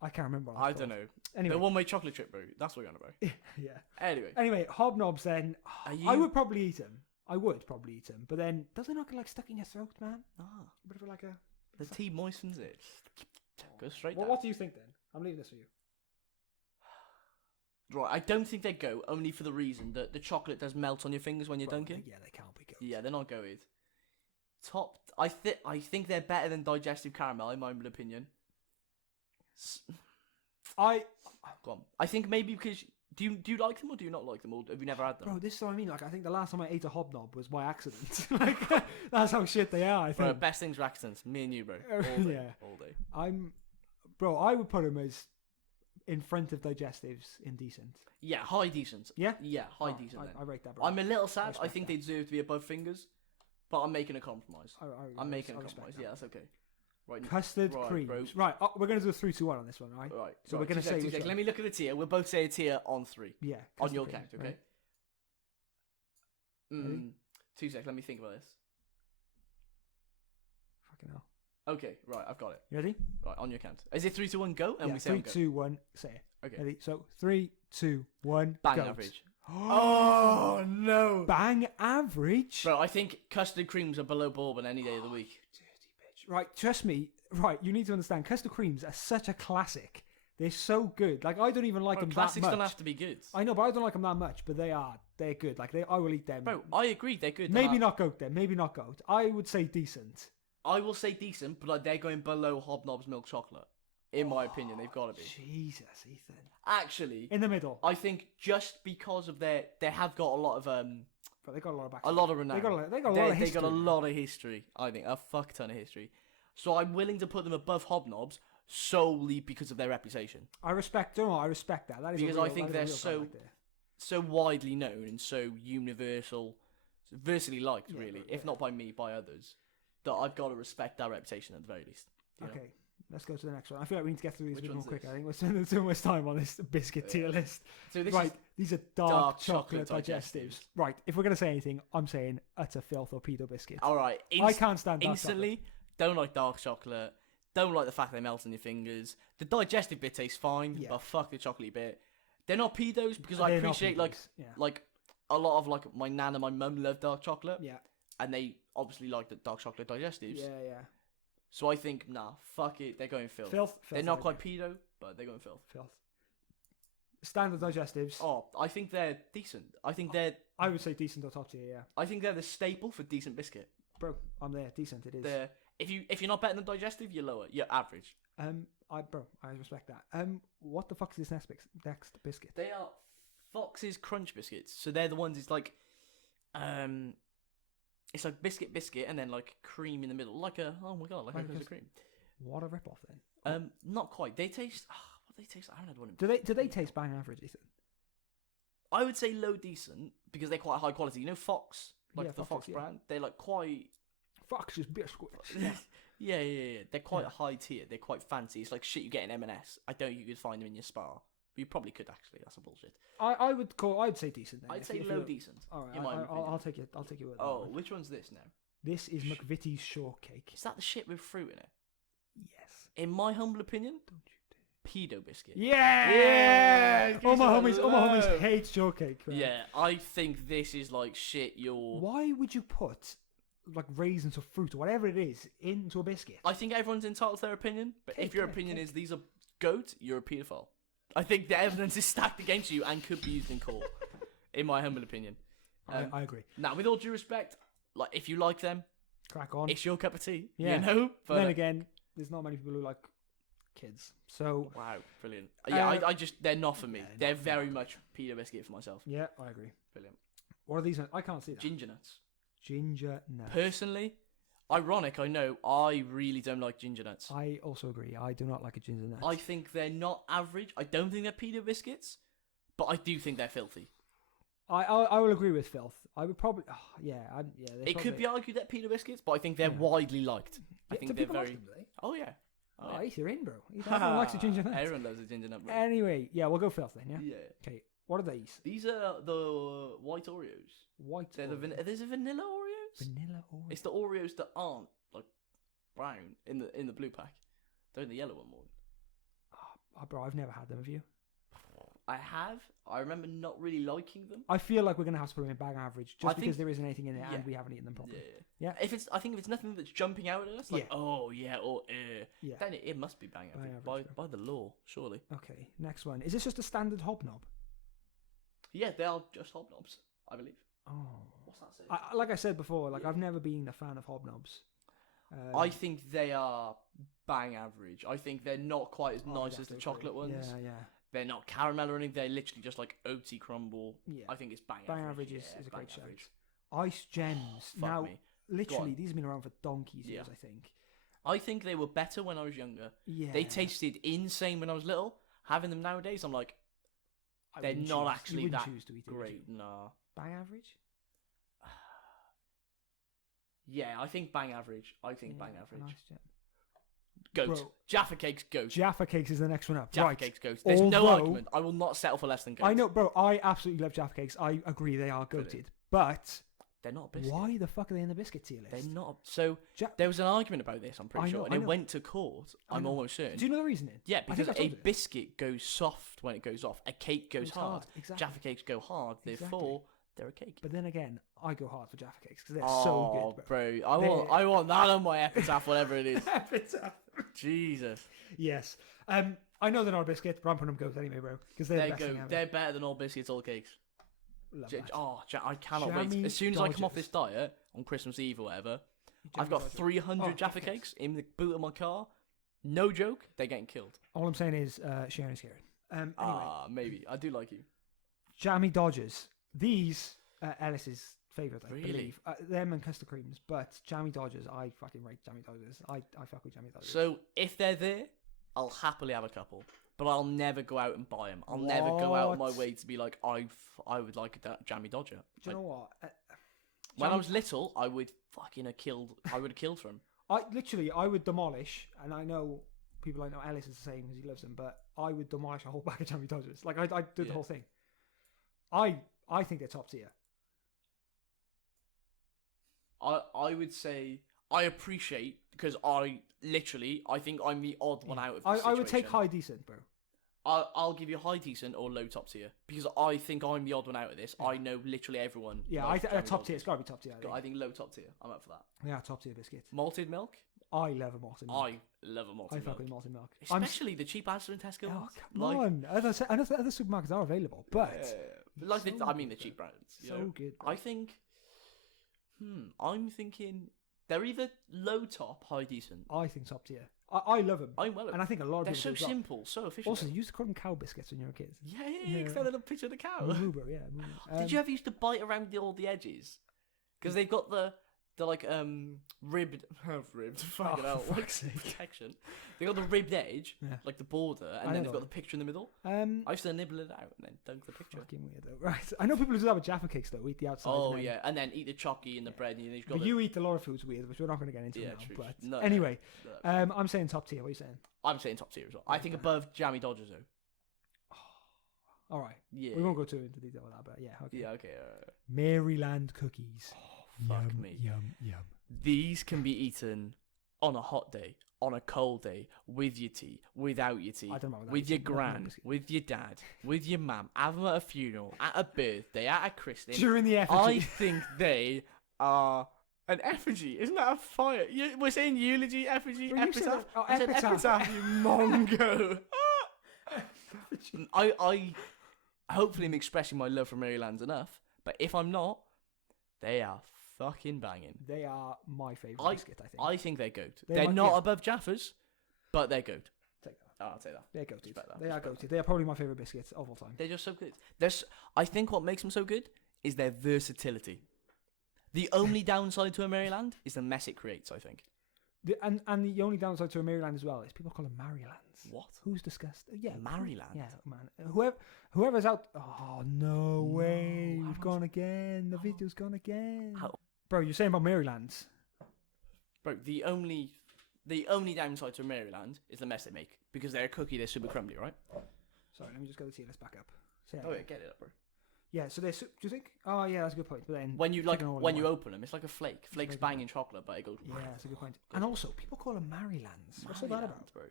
I can't remember. I don't know. Anyway, the one-way chocolate chip, bro. That's what you're on about. Yeah. Anyway. Anyway, Hobnobs then. I would probably eat them. But then doesn't it not get like stuck in your throat, man? Ah. A bit of like a. The tea moistens it. Go straight down. What do you think then? I'm leaving this for you. Right, I don't think they go, only for the reason that the chocolate does melt on your fingers when you're dunking. Yeah, they can't be good. Yeah, they're not good. I think they're better than digestive caramel, in my humble opinion. Go on. I think maybe because do you like them or do you not like them, or have you never had them? Bro, this is what I mean. Like, I think the last time I ate a hobnob was by accident. Like, that's how shit they are. I think. Bro, best things are accidents. Me and you, bro. All day, all day. I would put them as in front of digestives in decent. Yeah, high decent. Yeah? Yeah, high decent then. I rate that, bro. I'm a little sad. I think they deserve to be above fingers, but I'm making a compromise. I'm making a compromise. Yeah, that's okay. Right. Custard creams. Bro. Right, we're going to do a 3, 2, 1 on this one, right? Right. So we're going to say which one. Let me look at the tier. We'll both say a tier on 3. Yeah. On your count, okay? Right. 2 seconds. Let me think about this. Fucking hell. Okay, right, I've got it. You ready? Right, on your count. Is it 3, 2, 1, go? And yeah, we say 3, 2, 1, say it. Okay. Ready? So 3, 2, 1, Bang go. average. Oh no! Bang average. Bro, I think custard creams are below bourbon any day of the week. Dirty bitch. Right, trust me. Right, you need to understand. Custard creams are such a classic. They're so good. Like, I don't even like them that much. Classics don't have to be good. I know, but I don't like them that much. But they're good. Like, I will eat them. Bro, I agree, they're good. Maybe not goat then. Maybe not goat. I would say decent. I will say decent, but like, they're going below Hobnobs milk chocolate. In my opinion, they've got to be. Jesus, Ethan. Actually, in the middle. I think just because of they have got a lot of but they got a lot of backstory. a lot of renown. They got a lot of history. They got a lot of history. I think a fuck ton of history. So I'm willing to put them above Hobnobs solely because of their reputation. I respect that. That is because I think they're so widely known and so universally liked, really, if not by me, by others, that I've got to respect that reputation at the very least. Okay. Let's go to the next one. I feel like we need to get through these a bit more quick. This? I think we're spending too much time on this biscuit tier list. So this right, these are dark chocolate digestives. digestives. Right, if we're going to say anything, I'm saying utter filth or pedo biscuit. All right. I can't stand dark instantly. Chocolate. Don't like dark chocolate. Don't like the fact they melt on your fingers. The digestive bit tastes fine, but fuck the chocolatey bit. They're not pedos because I appreciate like a lot of like my nan and my mum love dark chocolate. Yeah. And they obviously like the dark chocolate digestives. Yeah. So I think, fuck it, they're going filth. They're not quite pedo, but they're going filth. Standard digestives. Oh, I think they're decent. I would say decent or top tier, yeah. I think they're the staple for decent biscuit. Bro, I'm there. Decent it is. If you're not better than digestive, you're lower. You're average. I respect that. What the fuck is this next biscuit? They are Fox's Crunch biscuits. So they're the ones, it's like biscuit and then like cream in the middle, like a cream. What a rip-off then. Not quite. They taste. What do they taste? I haven't had one. Do they taste bang average, Ethan? I would say low decent because they're quite high quality. You know Fox, the Fox brand. They're like quite. Fox's biscuits. Yeah. They're quite high tier. They're quite fancy. It's like shit you get in M&S. I don't think you could find them in your Spar. You probably could actually. That's a bullshit. I'd say decent. Then, I'd say low decent. All right, I'll take it. I'll take it. Oh, which one's this now? This is McVitie's shortcake. Is that the shit with fruit in it? Yes. In my humble opinion, pedo biscuit. Yeah. All my homies hate shortcake. Man. Yeah, I think this is like shit. Why would you put like raisins or fruit or whatever it is into a biscuit? I think everyone's entitled to their opinion, but if your opinion is these are goat, you're a paedophile. I think the evidence is stacked against you and could be used in court. In my humble opinion. I agree. Now, with all due respect, like if you like them, Crack on. it's your cup of tea. Yeah. You know. But then again, there's not many people who like kids. So wow, brilliant. Yeah, I just they're not for me. Yeah, they're very much pita biscuit for myself. yeah, I agree. Brilliant. What are these? I can't see that. Ginger nuts. Ginger nuts. Personally, ironic, I know, I really don't like ginger nuts. I also agree. I do not like a ginger nut. I think they're not average. I don't think they're pita biscuits, but I do think they're filthy. I will agree with filth. I would probably It could be argued that pita biscuits, but I think they're widely liked. I think they're very. Oh yeah. Oh, yeah. You're in, bro. Everyone likes a ginger nut. Everyone loves a ginger nut, bro. Anyway, yeah, we'll go filth then. Yeah. Yeah. Okay. What are these? These are the white Oreos. White. There's a vanilla Oreos. Vanilla Oreos. It's the Oreos that aren't like brown in the blue pack. They're in the yellow one more. Oh, bro, I've never had them. Have you? I have. I remember not really liking them. I feel like we're gonna have to put them in bang average just because there isn't anything in it yeah. and we haven't eaten them properly. Yeah. I think if it's nothing that's jumping out at us, like oh yeah or yeah, then it must be bang average by the law, surely. Okay, next one. Is this just a standard hobnob? Yeah, they are just hobnobs, I believe. Oh, what's that say? Like I said before, I've never been a fan of hobnobs. I think they are bang average. I think they're not quite as nice as the chocolate ones. Yeah. They're not caramel or anything. They're literally just like oaty crumble. Yeah. I think it's bang average. average. Bang average is a great shout. Ice gems. Oh, now, me. literally, these have been around for donkey's years, I think. I think they were better when I was younger. Yeah. They tasted insane when I was little. Having them nowadays, I'm like, they're not actually that great. Nah. Bang average? Yeah, I think bang average. Bang average. Nice gem. Goat. Bro. Jaffa Cakes, goat. Jaffa Cakes is the next one up. Jaffa Cakes, goat. There's no argument. I will not settle for less than goat. I know, bro. I absolutely love Jaffa Cakes. I agree they are goated. But they're not a biscuit. Why the fuck are they in the biscuit tier list? They're not. So there was an argument about this, I'm pretty sure. And it went to court, I'm almost certain. Do you know the reasoning? Yeah, because a biscuit goes soft when it goes off. A cake goes hard. Exactly. Jaffa Cakes go hard. Therefore, they're a cake. But then again, I go hard for Jaffa Cakes because they're so good, bro. I want that on my epitaph, whatever it is. Epitaph. Jesus. Yes. I know they're not a biscuit, but I'm putting them goat anyway, bro. Because they're better than all biscuits, all cakes. I cannot wait. As soon as I come off this diet on Christmas Eve or whatever, I've got 300 Jaffa Cakes in the boot of my car. No joke, they're getting killed. All I'm saying is sharing is caring. Anyway. Maybe. I do like you. Jammy Dodgers. These Ellis's favourite, I really? believe. Them and custard creams, but Jammy Dodgers, I fucking rate Jammy Dodgers. I fuck with Jammy Dodgers. So if they're there, I'll happily have a couple, but I'll never go out and buy them. I'll never go out of my way to be like, I would like a Jammy Dodger. Do you know what? When I was little, I would fucking have killed. I would have killed for them. I would demolish, and I know people like Ellis is the same because he loves them, but I would demolish a whole bag of Jammy Dodgers. Like I did the whole thing. I think they're top tier. I would say I appreciate because I think I'm the odd one out of this I would take high decent, bro. I'll give you high decent or low top tier because I think I'm the odd one out of this. I know literally everyone. Yeah, top tier. It's got to be top tier. I think low top tier. I'm up for that. Yeah, top tier biscuit. Malted milk. I love a malted milk. I love a malted milk. I fuck with malted milk. Especially the cheap Asda and Tesco ones. Come on. Other supermarkets are available, but... the cheap brands. So good. Bro. I think... I'm thinking... They're either low top, high decent. I think top tier. I love them. And I think a lot of they're people so simple, so efficient. Also, you used to call them cow biscuits when you were a kid. Yeah. Because they're a little picture of the cow. Moober, yeah. Did you ever used to bite around all the edges? Because they've got the ribbed fucking hell, protection. They got the ribbed edge, like the border, and then they've got the picture in the middle. I used to nibble it out and then dunk the picture. Fucking weirdo, right? I know people who do that with Jaffa Cakes though. Eat the outside. Oh yeah, and then eat the chocky and the bread. And you've got but you eat a lot of foods weird, which we're not going to get into now. True. But anyway, I'm saying top tier. What are you saying? I'm saying top tier as well. I think above Jammy Dodgers though. All right. Yeah. We won't go too into detail with that, but yeah. Okay. Yeah. Okay. Maryland cookies. Fuck me. Yum. These can be eaten on a hot day, on a cold day, with your tea, without your tea, with your gran, with your dad, with your mum, have them at a funeral, at a birthday, at a christening. During the effigy. I think they are an effigy. Isn't that a fire? We're saying eulogy, effigy, epitaph. Epitaph, you mongo. I hopefully am expressing my love for Maryland enough, but if I'm not, They are fucking banging. They are my favourite biscuit, I think. I think they're goat. They're not above Jaffas, but they're goat. Take that. Oh, I'll say that. They're goated. That. They are goated. They are probably my favourite biscuits of all time. They're just so good. I think what makes them so good is their versatility. The only downside to a Maryland is the mess it creates, I think. And the only downside to a Maryland as well is people call them Marylands. What? Who's discussed? Yeah, Maryland. Yeah, man. Whoever's out. Oh no way! We've gone again. The video's gone again. How? Bro, you're saying about Marylands? Bro, the only downside to a Maryland is the mess they make because they're a cookie. They're super crumbly, right? Sorry, let me just go to see. Let's back up. Oh yeah, get it up, bro. Yeah, so they're. Do you think? Oh yeah, that's a good point. But then when you open them, it's like a flake. Flake's banging chocolate, but it goes. Yeah, that's a good point. And also, people call them Marylands. What's all that about, bro?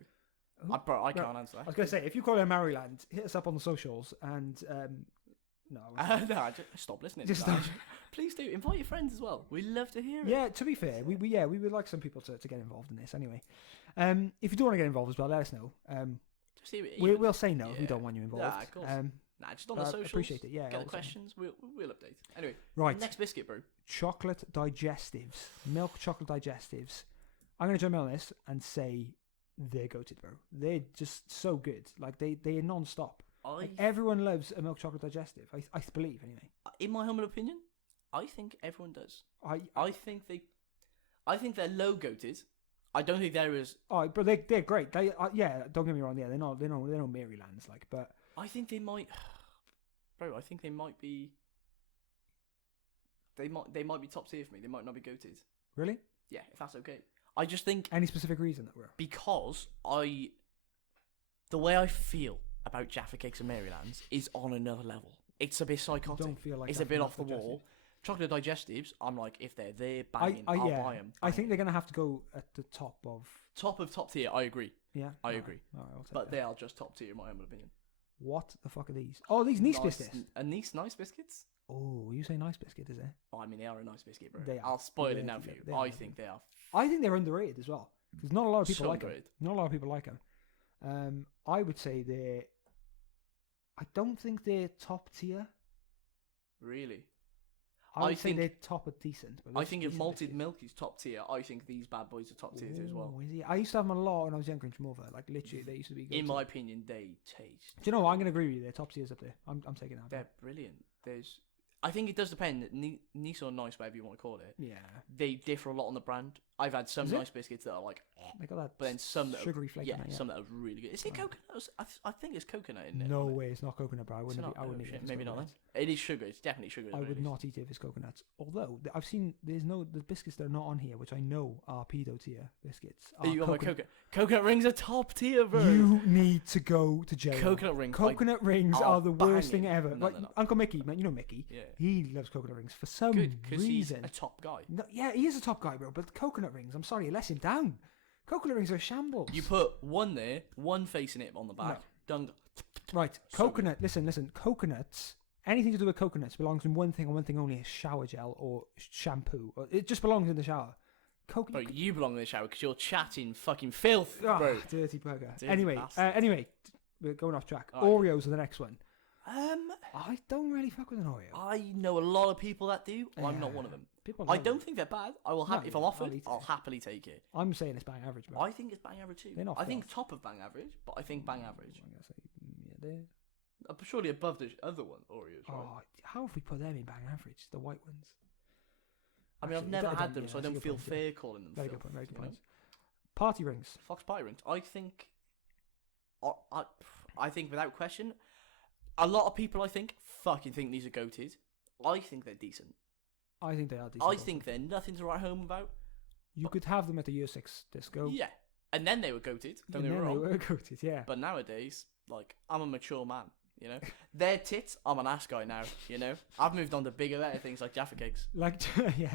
I can't answer that. I was gonna say, if you call it a Maryland, hit us up on the socials and no. Stop listening. Just Please do invite your friends as well. We love to hear it. Yeah, to be fair, we would like some people to get involved in this anyway. If you do want to get involved as well, let us know. We'll say no if we don't want you involved. Yeah, of course. Just on the socials. Appreciate it. Yeah. Get the questions. We'll update. Anyway, right. Next biscuit, bro. Chocolate digestives, milk chocolate digestives. I'm gonna jump in on this and say they're goated, bro. They're just so good. Like they are non-stop. Everyone loves a milk chocolate digestive. I believe anyway. In my humble opinion, I think everyone does. I think they're low goated. I don't think there is. Oh, but they're great. They don't get me wrong. Yeah, they're not Marylands like, but I think they might, bro. I think they might be. They might be top tier for me. They might not be goated. Really? Yeah, if that's okay. I just think any specific reason that we're because the way I feel about Jaffa Cakes and Marylands is on another level. It's a bit psychotic. Don't feel like it's a bit off the wall. Chocolate digestives, I'm like, if they're there banging, I'll buy them. I think they're gonna have to go at the top of top tier. I agree. Yeah, I agree. All right, but they are just top tier in my humble opinion. What the fuck are these? Oh, these nice biscuits. Nice biscuits. Oh, you say nice biscuit, is it? Oh, I mean, they are a nice biscuit, bro. They are. I'll spoil it now for you. I think they are. I think they're underrated as well because not a lot of people like them. Underrated. Not a lot of people like them. I would say they're. I don't think they're top tier. Really? I think they're top of decent. I think if malted milk is top tier, I think these bad boys are top tier as well. Is he? I used to have them a lot when I was younger in Tremova. Like literally, they used to be good. In my opinion, they taste. Do you know what? I'm going to agree with you. They're top tiers up there. I'm taking that. They're brilliant. I think it does depend. Nice or nice, whatever you want to call it. Yeah. They differ a lot on the brand. I've had some nice biscuits that are like, they got that, but then some that sugary flake. Yeah, some that are really good. Is it coconut? I think it's coconut in it. No way, it's not coconut, bro. I wouldn't eat it. Maybe not. Then. It is sugar. It's definitely sugar. I would not eat it if it's coconut. Although I've seen the biscuits that are not on here, which I know are pedo tier biscuits. Are you on my coconut? Coconut rings are top tier, bro. You need to go to jail. Coconut rings. Coconut rings are the worst thing ever. No, like Uncle Mickey, man, you know Mickey. Yeah. He loves coconut rings for some reason. He's a top guy. No, yeah, he is a top guy, bro. But coconut rings, I'm sorry, lets him down. Coconut rings are shambles. You put one there, one facing it on the back. No. Done. Right, coconut. Listen. Coconuts. Anything to do with coconuts belongs in one thing and one thing only: is shower gel or shampoo. It just belongs in the shower. Bro, you belong in the shower because you're chatting fucking filth, bro. Dirty bugger. Dirty Anyway, we're going off track. Oreos are the next one. I don't really fuck with an Oreo. I know a lot of people that do. I'm not one of them. I don't think they're bad. I will if I'm offered, I'll happily take it. I'm saying it's bang average, bro. I think it's bang average too. I think top of bang average, but I think bang average. I'm gonna say they're surely above the other one, Oreos. Right? Oh, how have we put them in bang average? The white ones. I mean, I've never had them, so I don't feel fair calling them. Very good point. Very good point. Party rings. Fox party rings. I think. I think without question, a lot of people fucking think these are goated. I think they're decent. I think they are decent. I think they're nothing to write home about. You could have them at the year 6 disco. Yeah. And then they were goated. Don't get me wrong. They were goated, yeah. But nowadays, I'm a mature man, you know? Their tits, I'm an ass guy now, you know? I've moved on to bigger, better things like Jaffa Cakes. Yeah,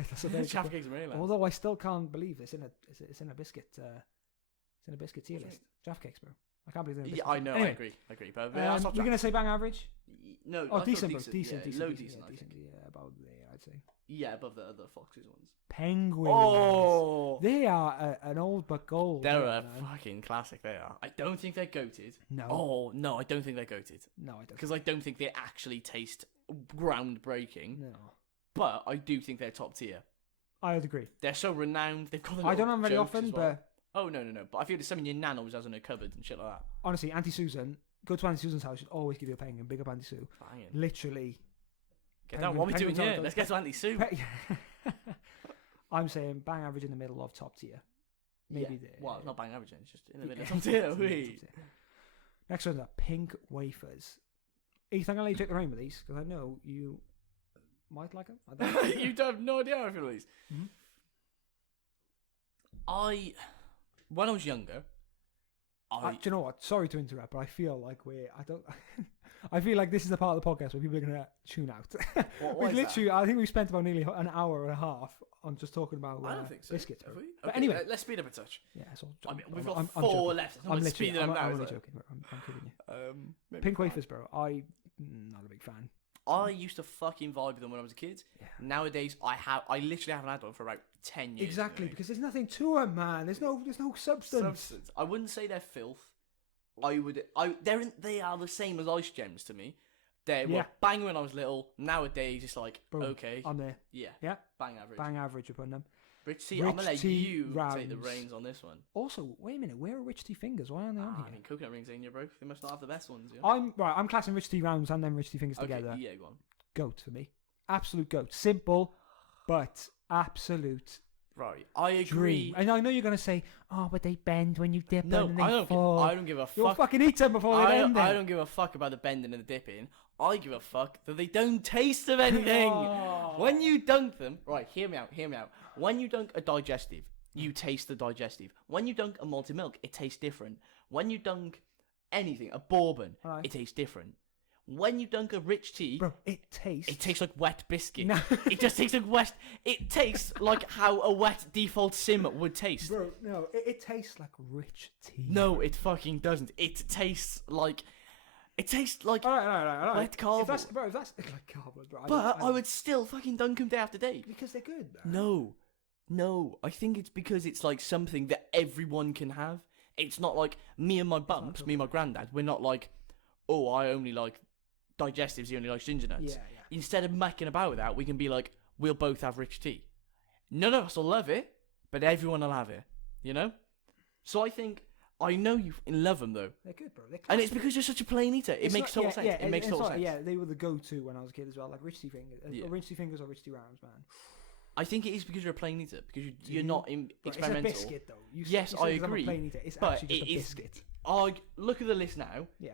that's a very Jaffa Cakes and Maryland. Although I still can't believe it's in a biscuit tier list. Jaffa Cakes, bro. I can't believe they're in a biscuit. Yeah, I know, anyway, I agree. But you're going to say bang average? No, decent. Low decent. Yeah, about there, I'd say. Yeah, above the other Foxes ones. Penguins. Oh! They are an old but gold. They're a fucking classic, they are. I don't think they're goated. No. Oh, no, I don't think they're goated. No, I don't. Because I don't think they actually taste groundbreaking. No. But I do think they're top tier. I would agree. They're so renowned. They've got. I don't have them very jokes often, as well. but Oh no. But I feel there's something your nan always has in her cupboard and shit like that. honestly, Auntie Susan, go to Auntie Susan's house. She'll always give you a penguin. Big up Auntie Sue. Banging. Literally. Get down. What are we doing here? Let's get to Auntie Sue. I'm saying bang average in the middle of top tier. Maybe Yeah. Well, not bang average. It's just in the middle. Yeah. Top tier. Top Wait. tier. Next one's pink wafers. Ethan, I'm gonna let you take the reign with these because I know you might like them. I don't know. You don't have no idea how I feel about these. Mhm. When I was younger, Do you know what? Sorry to interrupt, but I feel like I feel like this is the part of the podcast where people are gonna tune out. What is that? I think we spent about nearly an hour and a half on just talking about I don't think so. biscuits. Have we? But Okay, anyway, let's speed up a touch. yeah. So I mean, we've I'm got four joking. left. I'm Speed literally, it up now. I'm is only it? joking. I'm kidding you. Maybe Pink five. wafers, bro. I'm not a big fan. I used to fucking vibe with them when I was a kid. Yeah. Nowadays, I literally haven't had one for about 10 years. Exactly, maybe. because there's nothing to them, man. There's no substance. I wouldn't say they're filth. They are the same as ice gems to me. They were Yeah. banging when I was little. Nowadays, it's like, Boom. okay, I'm there. yeah, Yeah. bang average. Bang average upon them. Rich Tea, I'm gonna let Rich tea you take the rounds. reins on this one. Also, wait a minute. Where are Rich Tea fingers? Why aren't they on I here? mean, coconut rings in you, bro. They must not have the best ones. Yeah. I'm classing Rich Tea rounds and then Rich Tea fingers Okay, together. yeah, go on. Goat for me. Absolute goat. Simple, but absolute Right, I agree. dream. And I know you're gonna say, "Oh, but they bend when you dip No, them and they I don't. fall." I don't give a You'll fuck. fucking eat them before they bend. I don't give a fuck about the bending and the dipping. I give a fuck that they don't taste of anything. Oh. When you dunk them, right, hear me out. When you dunk a digestive, you taste the digestive. When you dunk a malted milk, it tastes different. When you dunk anything, a bourbon, Alright. it tastes different. When you dunk a rich tea, Bro, it tastes like wet biscuit. No. It just tastes like wet. It tastes like how a wet default sim would taste. Bro, no, it tastes like rich tea. No, it fucking doesn't. It tastes like. All right. Wet cardboard. If that's like cardboard, bro. But I would still fucking dunk them day after day. because they're good. Bro. No. I think it's because it's like something that everyone can have. It's not like me and my bumps, me and my granddad. We're not like, oh, I only like digestives. He only likes ginger nuts. Yeah. Instead of mucking about with that, we can be like, we'll both have rich tea. None of us will love it, but everyone will have it. You know. So I think. I know you love them though, They're good, bro. They're and it's because you're such a plain eater. It makes total sense. It makes total sense. Yeah, they were the go-to when I was a kid as well. Like rich tea fingers, Yeah. or rich tea fingers or rich tea rounds, man. I think it is because you're a plain eater, because you're you? not Bro, experimental. It's a biscuit, though. Yes, you I said 'cause I'm a agree, plain eater. It's but actually just it a is- biscuit. Look at the list now. Yeah.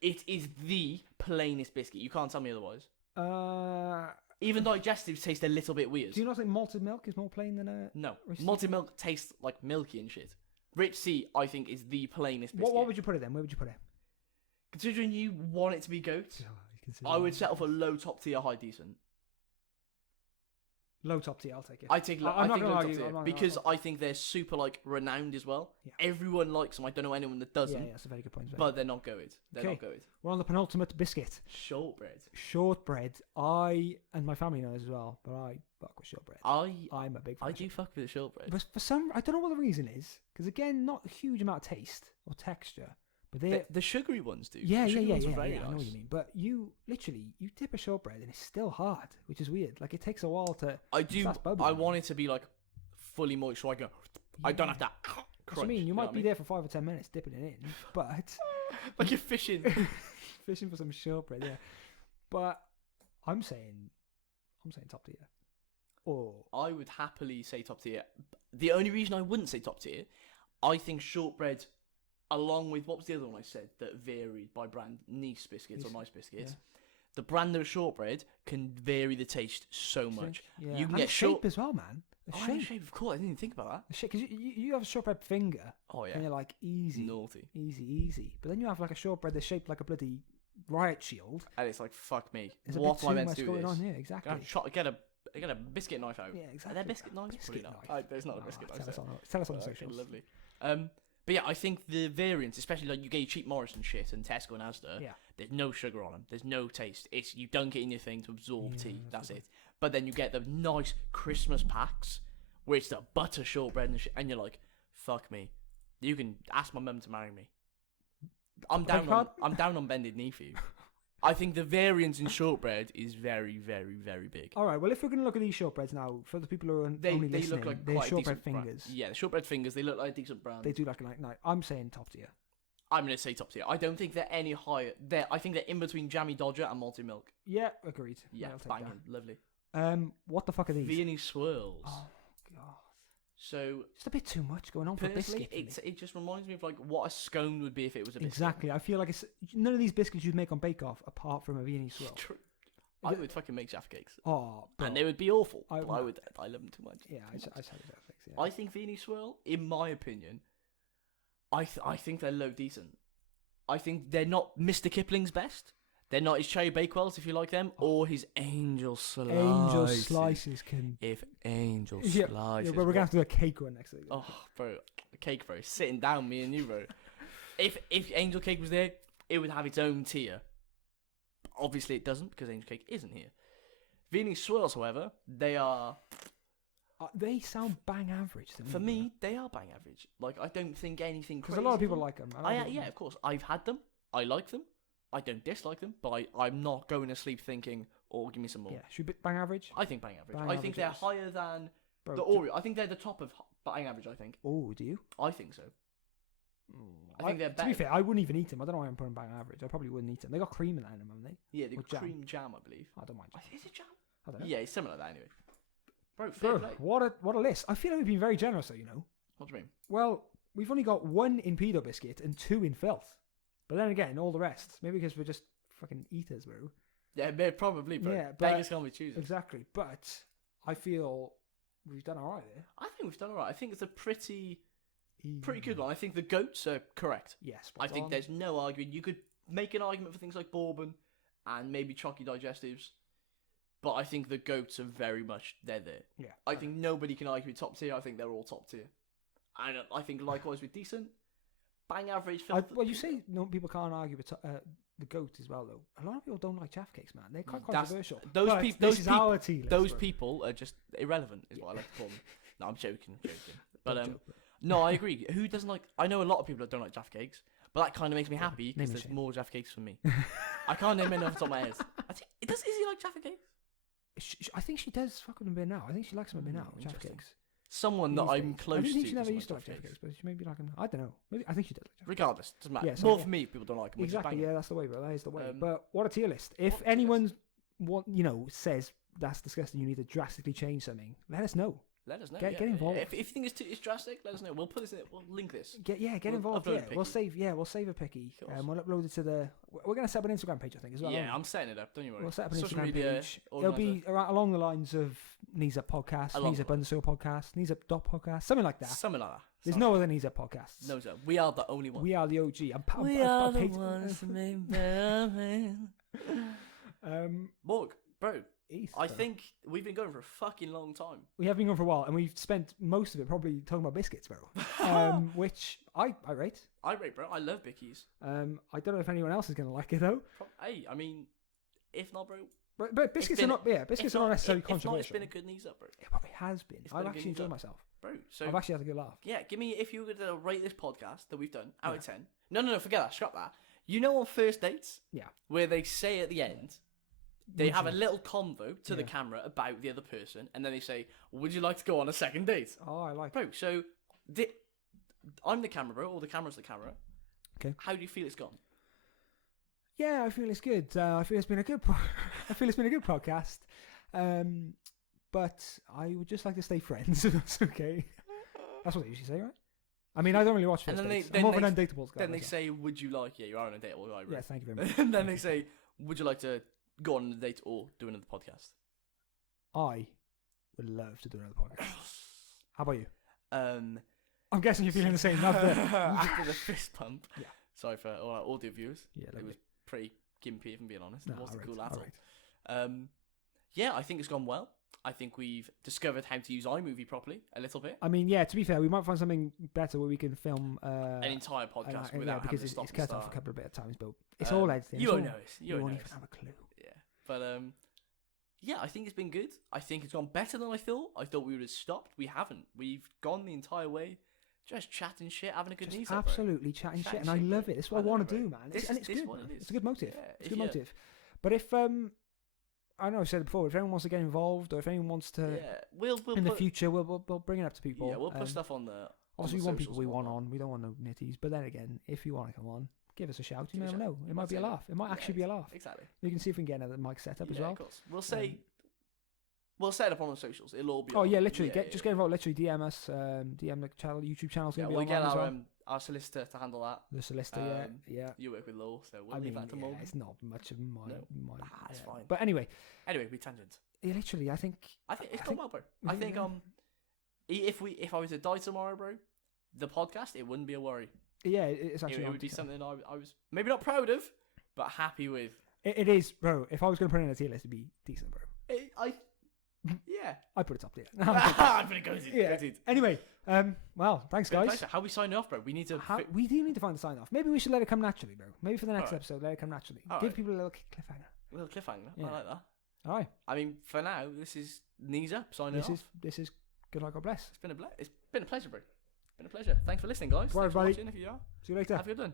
It is the plainest biscuit. You can't tell me otherwise. Uh, Even digestives taste a little bit weird. do you not think malted milk is more plain than a? No, Rich tea? malted milk tastes like milky and shit. Rich tea, I think, is the plainest biscuit. What would you put it then? Where would you put it? Considering you want it to be goat, I would settle for low top tier, high decent. Low top tier. I'll take it. I take low, I'm I not think gonna low argue, top tier I'm not- because I think they're super like renowned as well. Yeah. Everyone likes them. I don't know anyone that doesn't. Yeah, that's a very good point. But they're not goated. They're not goated. We're on the penultimate biscuit. Shortbread. Shortbread. I and my family knows as well, but I fuck with shortbread. I'm a big fan. I of do shortbread. fuck with the shortbread. But for some, I don't know what the reason is. Because again, not a huge amount of taste or texture, but they. The sugary ones do. Yeah, The yeah, sugary yeah, ones are yeah. very I know what nice. you mean. But you dip a shortbread and it's still hard, which is weird. Like it takes a while to. I do. starts bubbling, I man. want it to be like fully moist, so I go. I don't have to. That's Crunch, what I mean. You know might what be there for 5 or 10 minutes dipping it in, but like you're fishing. fishing for some shortbread, yeah. But I'm saying top tier. Or I would happily say top tier. The only reason I wouldn't say top tier, I think shortbread, along with what was the other one I said that varied by brand, Nice biscuits or Nice biscuits. yeah. The brand of shortbread can vary the taste so much. yeah. You can and get the shape as well, man. The Oh, shape. shape, of course. I didn't even think about that. The shape, because you have a shortbread finger, Oh yeah, and you're like easy, naughty. easy. But then you have like a shortbread that's shaped like a bloody riot shield. And it's like, fuck me. There's a What bit am I too meant much to do going this? on here, exactly. Get a biscuit knife out. Yeah, Are exactly. there biscuit knives? Biscuit Probably knife. not. There's not a biscuit knife. Tell us on the Okay, socials. lovely. But yeah, I think the variants, especially like you get your cheap Morris and shit and Tesco and Asda, Yeah. there's no sugar on them. There's no taste. It's you dunk it in your thing to absorb Yeah, tea. that's That's it. But then you get the nice Christmas packs where it's the butter shortbread and shit, and you're like, fuck me. You can ask my mum to marry me. I'm down on bended knee for you. I think the variance in shortbread is very, very, very big. All right. Well, if we're going to look at these shortbreads now, for the people who are They only listening, look like they're quite a shortbread decent brand. fingers. Yeah, the shortbread fingers. They look like a decent brand. They do like no. I'm saying top tier. I'm going to say top tier. I don't think they're any higher. I think they're in between Jammy Dodger and Malty Milk. Yeah, agreed. Yeah, I'll take banging, that. lovely. What the fuck are these? Vietnamese Swirls. Oh god. So Just a bit too much going on for a personally, biscuit. it just reminds me of like what a scone would be if it was a biscuit. Exactly. I feel like it's none of these biscuits you'd make on Bake Off apart from a Viennese swirl. True. I would fucking make Jaffa cakes. Oh, bro. And they would be awful. I but I love them too much. Yeah, I just had that fix. Yeah. I think Viennese Swirl, in my opinion, I think they're low decent. I think they're not Mr. Kipling's best. They're not his cherry bakewells, if you like them, or his angel slices. Angel slices can. If angel Yeah, slices. but we're gonna have to do a cake one next week. Oh, bro, a cake, bro, sitting down, me and you, bro. if angel cake was there, it would have its own tier. Obviously, it doesn't because angel cake isn't here. Viennese Swirls, however, they are. They sound bang average to me. For me, they are bang average. Like, I don't think anything because crazy. a lot of people like them. Yeah, of course. I've had them. I like them. I don't dislike them, but I'm not going to sleep thinking, "Oh, give me some more." Yeah, should we bang average? I think bang average. Bang I think they're average, higher than Bro, the Oreo. I think they're the top of bang average. I think. Oh, do you? I think so. I think they're To better. be fair, I wouldn't even eat them. I don't know why I'm putting bang average. I probably wouldn't eat them. They got cream in them, haven't they? Yeah, the With jam. cream jam, I believe. I don't mind. Is it jam? I don't know. Yeah, it's similar to that anyway. Bro, fair play. What a list. I feel like we've been very generous, though. You know. What do you mean? Well, we've only got 1 in pedo biscuit and 2 in filth. But then again, all the rest, maybe because we're just fucking eaters, bro. Yeah, probably, bro. Yeah, but Beggars can't be choosers. exactly. But I feel we've done all right there. I think we've done alright. I think it's a pretty good one. I think the goats are correct. Yes, I think there's no arguing. You could make an argument for things like bourbon and maybe chalky digestives, but I think the goats are very much they're there. Yeah, I think nobody can argue with top tier. I think they're all top tier, and I think likewise with decent, bang average. Well, you say no people can't argue with the goat as well, though. A lot of people don't like chaff cakes, man. They're quite controversial. Those people are just irrelevant, is what I like to call them. No, I'm joking. But no, I agree. Who doesn't like? I know a lot of people that don't like Jaffa cakes, but that kind of makes me happy because there's more Jaffa cakes for me. I can't name any off the top of my head. Is he like Jaffa cakes? I think she does fuck with them a bit now. I think she likes them a bit now. Jaffa cakes. Someone that I'm close to. I think she never used to like Jaffa cakes, but she maybe like them. I don't know. Maybe I think she does like Jaffa cakes. Regardless, doesn't matter. Yeah, more for me, people don't like them. Exactly. Yeah, that's the way, bro. That is the way. But what a tier list! If anyone says that's disgusting, you need to drastically change something, let us know. Let us know. Get involved. If you think it's drastic, let us know. We'll put this in it. We'll link this. Get involved. Yeah, we'll save a picky. We'll upload it to the. We're gonna set up an Instagram page, I think, as well. Yeah, I'm setting it up. Don't you worry. We'll set up an Social Instagram media page. It'll be along the lines of KneesUp podcast, KneesUp _ podcast, KneesUp podcast, something like that. Something like that. There's no other KneesUp podcasts. No, sir. We are the only one. We are the OG. We are the ones to make better. Morg, bro. I think we've been going for a fucking long time. We have been going for a while, and we've spent most of it probably talking about biscuits, bro. Which I rate. I rate, bro. I love Bickies. I don't know if anyone else is going to like it, though. Hey, I mean, if not, bro. But biscuits are not. Yeah, biscuits are not necessarily controversial. It's been a good KneesUp, bro. It probably has been. I've actually enjoyed myself, bro. So I've actually had a good laugh. Yeah, give me if you were to rate this podcast that we've done out of 10. No, forget that. Scrap that. You know, on first dates, where they say at the end. They have a little convo to the camera about the other person, and then they say, "Would you like to go on a second date?" Oh, I like bro. So, I'm the camera, bro, or the camera's the camera. Okay. How do you feel it's gone? Yeah, I feel it's good. I feel it's been a good. I feel it's been a good podcast. But I would just like to stay friends. If that's okay. That's what they usually say, right? I mean, I don't really watch first dates. I'm more of an undateables guy. Then they say, "Would you like?" Yeah, you are an undateable guy, right? Yeah, thank you very much. And then they say, "Would you like to?" Go on a date or do another podcast. I would love to do another podcast. How about you? I'm guessing you're feeling the same. After the fist pump. Yeah. Sorry for all our audio viewers. Yeah, it was pretty gimpy, if I'm being honest. It wasn't cool at all. Right. Yeah, I think it's gone well. I think we've discovered how to use iMovie properly a little bit. I mean, yeah, to be fair, we might find something better where we can film an entire podcast without because having to stop it's cut off a couple of bit of times, but it's all editing. You won't know it. You won't even have a clue. Yeah. But yeah, I think it's been good. I think it's gone better than I thought. I thought we would have stopped. We haven't. We've gone the entire way just chatting shit, having a good KneesUp. Absolutely chatting shit, and I love it. It's what I want to do, man. And it's good. It's a good motive. It's a good motive. But if I know I've said it before. If anyone wants to get involved, or if anyone wants to, we'll in the future, we'll bring it up to people. Yeah, we'll put stuff on the. Obviously, we want people we want on. on. We don't want no nitties. But then again, if you want to come on, give us a shout. You Give us never a know. shout. It might be a laugh. It might actually be a laugh. Exactly. We can see if we can get another mic set up as well. Of course. We'll say. We'll set it up on the socials. It'll all be. Oh yeah, literally. Just get involved. Literally, DM us. DM the channel. YouTube channel's gonna be we'll online get as well. our solicitor to handle that. The solicitor, yeah. You work with law, so we'll leave that to Morgan. It's not much of my. It's fine. But anyway, we tangent. Yeah, literally, I think it's gone well, bro. I think if I was to die tomorrow, bro, the podcast, it wouldn't be a worry. Yeah, it's actually. It would be something I was maybe not proud of, but happy with. It is, bro. If I was going to put it in a tier list, it'd be decent, bro. I put it top tier. I put it goes in. Yeah. Anyway, well, thanks, guys. How we sign off, bro? We need to. We do need to find the sign off. Maybe we should let it come naturally, bro. Maybe for the next episode, let it come naturally. Give people a little cliffhanger. A little cliffhanger. Yeah. I like that. All right. I mean, for now, this is Knees Up signing off. This is good luck, God bless. It's been a pleasure, bro. It's been a pleasure. Thanks for listening, guys. Bye, Thanks for everybody. watching. If you are, See you later. Have a good one.